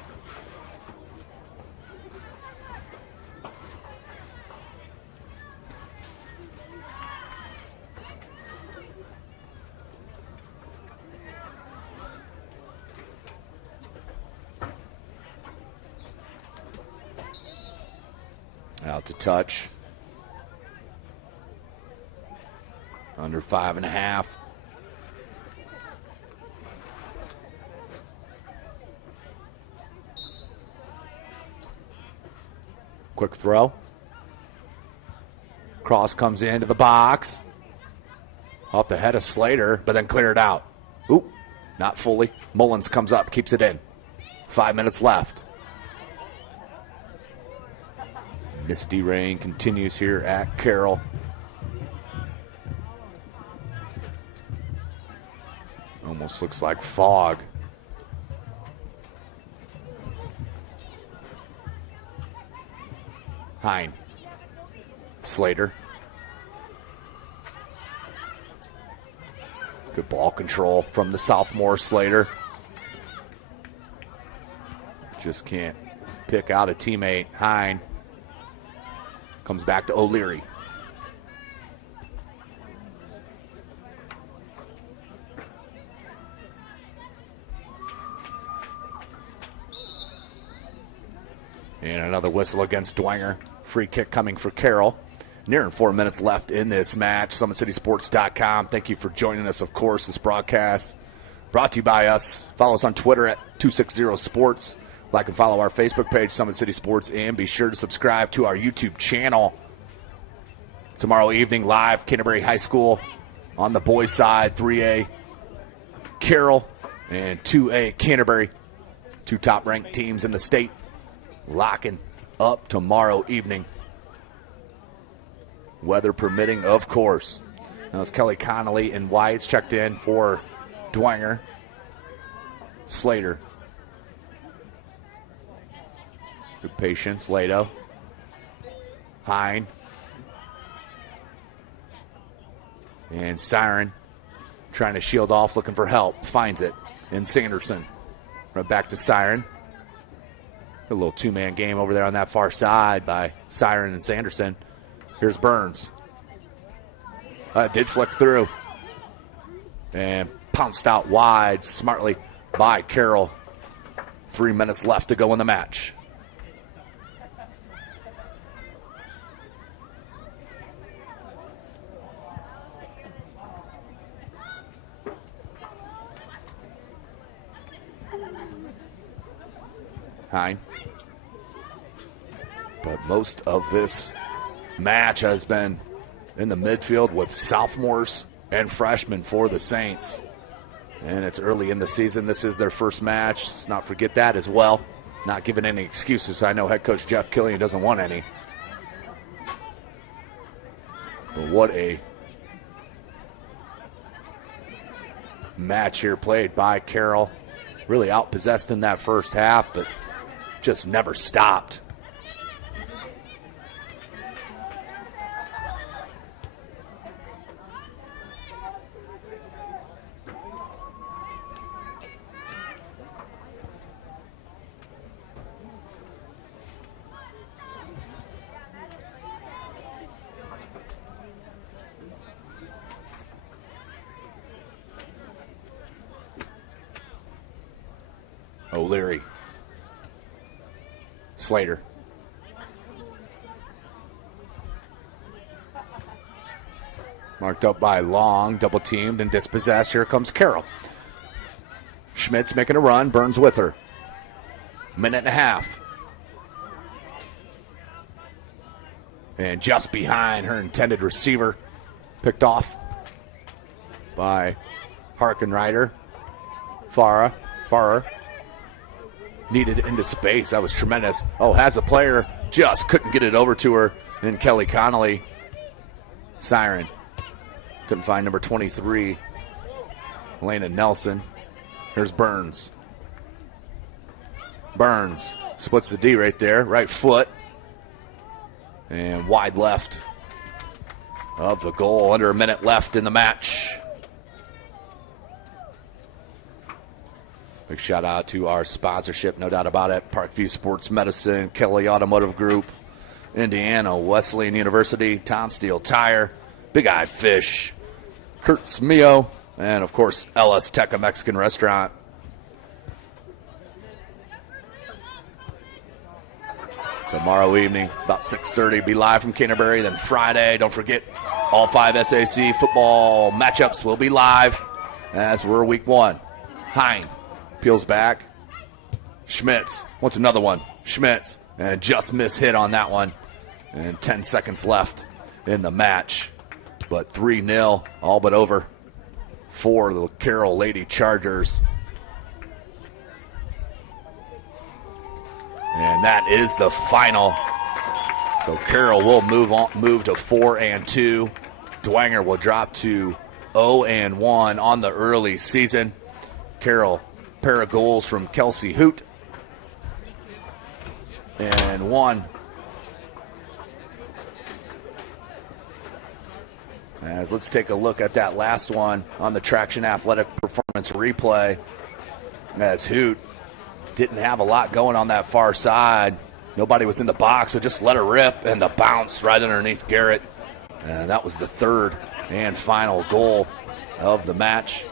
Out to touch. Under 5.5. Quick throw. Cross comes into the box. Off the head of Slater, but then cleared out. Oop, not fully. Mullins comes up, keeps it in. 5 minutes left. Misty rain continues here at Carroll. Almost looks like fog. Hine. Slater. Good ball control from the sophomore Slater. Just can't pick out a teammate. Hine. Comes back to O'Leary. And another whistle against Dwenger. Free kick coming for Carroll. Nearing 4 minutes left in this match. SummitCitySports.com. Thank you for joining us, of course. This broadcast brought to you by us. Follow us on Twitter at 260sports. Like and follow our Facebook page, Summit City Sports, and be sure to subscribe to our YouTube channel. Tomorrow evening, live, Canterbury High School on the boys' side, 3A Carroll and 2A Canterbury. Two top-ranked teams in the state locking up tomorrow evening. Weather permitting, of course. Now it's Kelly Connolly and Wise checked in for Dwenger. Slater. Good patience. Lato. Hine. And Siren trying to shield off, looking for help. Finds it. And Sanderson. Right back to Siren. A little two-man game over there on that far side by Siren and Sanderson. Here's Burns. Did flick through. And pounced out wide smartly by Carroll. 3 minutes left to go in the match. Hine. But most of this match has been in the midfield with sophomores and freshmen for the Saints. And it's early in the season. This is their first match. Let's not forget that as well. Not giving any excuses. I know head coach Jeff Killian doesn't want any. But what a match here played by Carroll. Really outpossessed in that first half, but just never stopped. O'Leary. Slater. Marked up by Long, double teamed and dispossessed. Here comes Carroll. Schmidt's making a run, Burns with her. Minute and a half. And just behind her intended receiver. Picked off by Harkenrider. Farrer. Needed into space. That was tremendous. Oh, has a player. Just couldn't get it over to her. And Kelly Connolly. Siren. Couldn't find number 23. Elena Nelson. Here's Burns. Burns splits the D right there. Right foot. And wide left of the goal. Under a minute left in the match. Big shout out to our sponsorship, no doubt about it. Parkview Sports Medicine, Kelly Automotive Group, Indiana Wesleyan University, Tom Steele Tire, Big Eyed Fish, Kurt's Mio, and of course Ellis Teca Mexican Restaurant. Tomorrow evening, about 6:30, be live from Canterbury. Then Friday, don't forget, all 5 SAC football matchups will be live as we're week 1. Hine. Peels back. Schmitz wants another one. Schmitz. And just miss hit on that one. And 10 seconds left in the match. But 3-0, all but over for the Carroll Lady Chargers. And that is the final. So Carroll will move to 4-2. Dwenger will drop to 0-1 on the early season. Carroll, pair of goals from Kelsey Hoot. And one. As let's take a look at that last one on the Traction Athletic Performance replay. As Hoot didn't have a lot going on that far side. Nobody was in the box, so just let her rip, and the bounce right underneath Garrett. And that was the third and final goal of the match.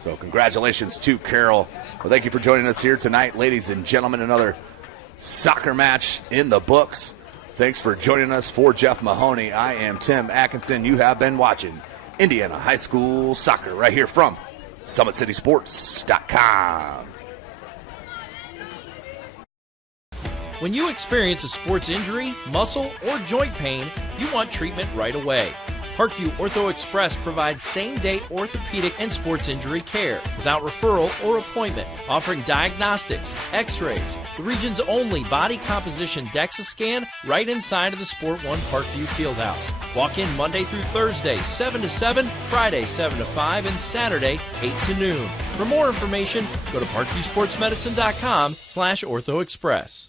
So congratulations to Carroll. Well, thank you for joining us here tonight, ladies and gentlemen. Another soccer match in the books. Thanks for joining us. For Jeff Mahoney, I am Tim Atkinson. You have been watching Indiana High School Soccer right here from SummitCitySports.com. When you experience a sports injury, muscle, or joint pain, you want treatment right away. Parkview Ortho Express provides same-day orthopedic and sports injury care without referral or appointment, offering diagnostics, x-rays, the region's only body composition DEXA scan right inside of the Sport One Parkview Fieldhouse. Walk in Monday through Thursday, 7 to 7, Friday, 7 to 5, and Saturday, 8 to noon. For more information, go to parkviewsportsmedicine.com/orthoexpress.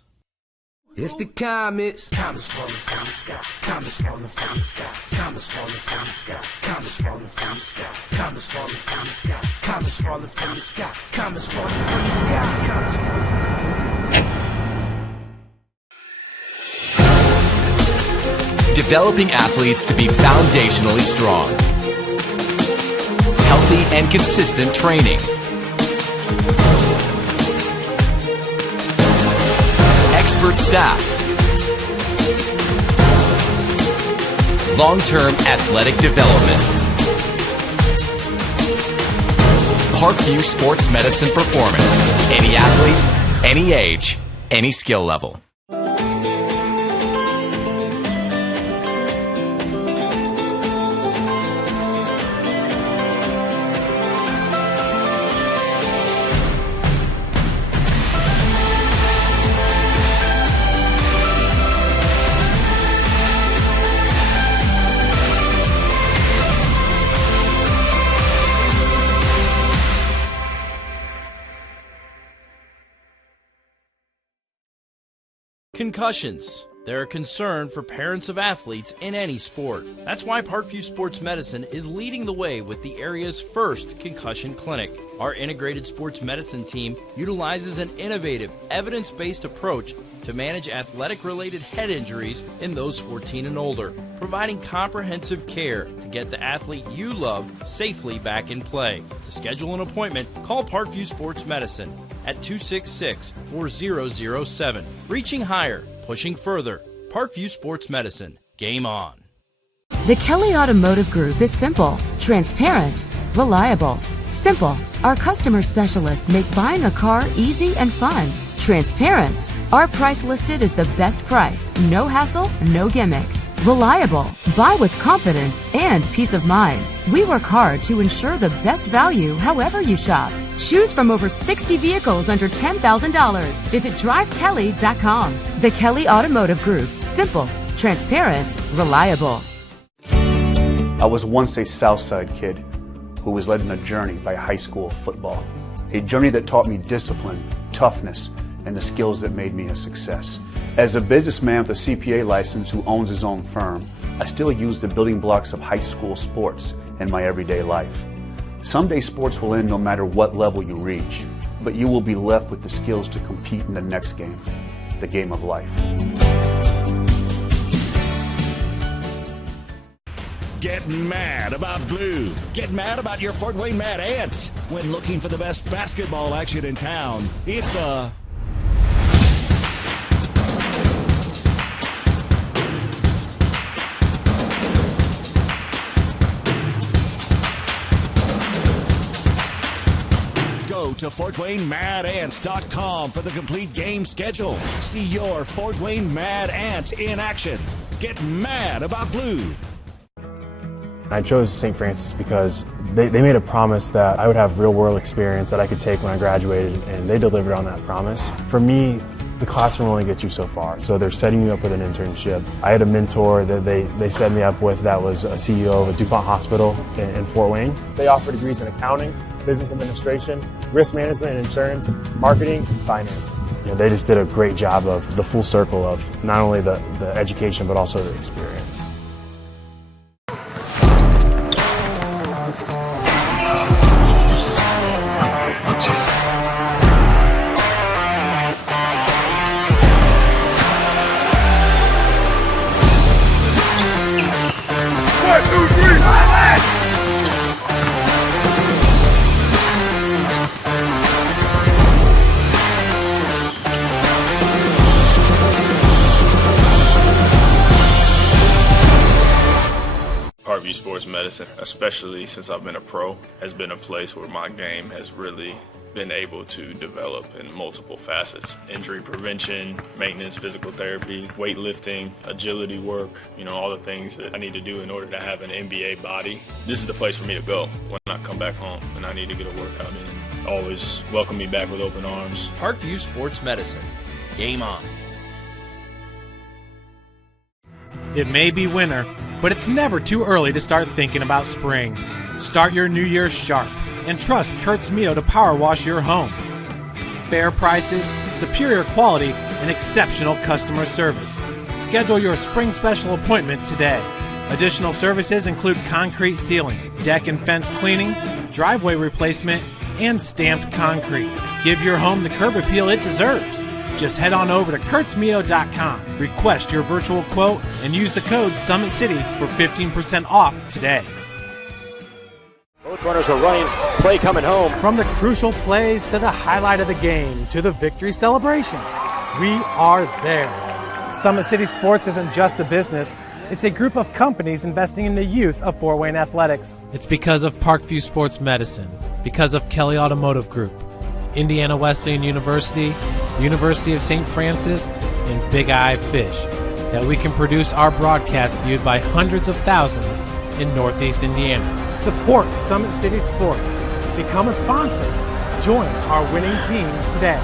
It's the comments. Comets falling from the sky. Comets falling from the sky. Comets falling from the sky. Comets falling from the sky. Comets falling from the sky. Comets falling from the sky. Comets falling from the sky. Comets falling from the sky. Developing athletes to be foundationally strong. Healthy and consistent training. Expert staff. Long-term athletic development. Parkview Sports Medicine Performance. Any athlete, any age, any skill level. Concussions. They're a concern for parents of athletes in any sport. That's why Parkview Sports Medicine is leading the way with the area's first concussion clinic. Our integrated sports medicine team utilizes an innovative, evidence-based approach to manage athletic-related head injuries in those 14 and older, providing comprehensive care to get the athlete you love safely back in play. To schedule an appointment, call Parkview Sports Medicine at 266-4007. Reaching higher, pushing further. Parkview Sports Medicine. Game on. The Kelly Automotive Group is simple, transparent, reliable. Simple. Our customer specialists make buying a car easy and fun. Transparent. Our price listed is the best price. No hassle, no gimmicks. Reliable. Buy with confidence and peace of mind. We work hard to ensure the best value however you shop. Choose from over 60 vehicles under $10,000. Visit drivekelly.com. The Kelly Automotive Group. Simple, transparent, reliable. I was once a Southside kid who was led on a journey by high school football. A journey that taught me discipline, toughness, and the skills that made me a success. As a businessman with a CPA license who owns his own firm, I still use the building blocks of high school sports in my everyday life. Someday sports will end no matter what level you reach, but you will be left with the skills to compete in the next game, the game of life. Get mad about blue. Get mad about your Fort Wayne Mad Ants. When looking for the best basketball action in town, it's the Go to FortWayneMadAnts.com for the complete game schedule. See your Fort Wayne Mad Ants in action. Get mad about blue. I chose St. Francis because they made a promise that I would have real-world experience that I could take when I graduated, and they delivered on that promise. For me, the classroom only gets you so far, so they're setting you up with an internship. I had a mentor that they set me up with that was a CEO of a DuPont hospital in Fort Wayne. They offer degrees in accounting, business administration, risk management and insurance, marketing, and finance. You know, they just did a great job of the full circle of not only the education but also the experience. Sports medicine, especially since I've been a pro, has been a place where my game has really been able to develop in multiple facets: injury prevention, maintenance, physical therapy, weightlifting, agility work, all the things that I need to do in order to have an NBA body. This is the place for me to go when I come back home and I need to get a workout in. Always welcome me back with open arms. Parkview Sports Medicine. Game on. It may be winter, but it's never too early to start thinking about spring. Start your new year sharp and trust Kurt's Mio to power wash your home. Fair prices, superior quality, and exceptional customer service. Schedule your spring special appointment today. Additional services include concrete sealing, deck and fence cleaning, driveway replacement, and stamped concrete. Give your home the curb appeal it deserves. Just head on over to kurtzmio.com, request your virtual quote, and use the code SummitCity for 15% off today. Both runners are running, play coming home. From the crucial plays to the highlight of the game to the victory celebration, we are there. Summit City Sports isn't just a business. It's a group of companies investing in the youth of Fort Wayne athletics. It's because of Parkview Sports Medicine, because of Kelly Automotive Group, Indiana Wesleyan University, University of St. Francis, and Big Eye Fish, that we can produce our broadcast viewed by hundreds of thousands in Northeast Indiana. Support Summit City Sports. Become a sponsor. Join our winning team today.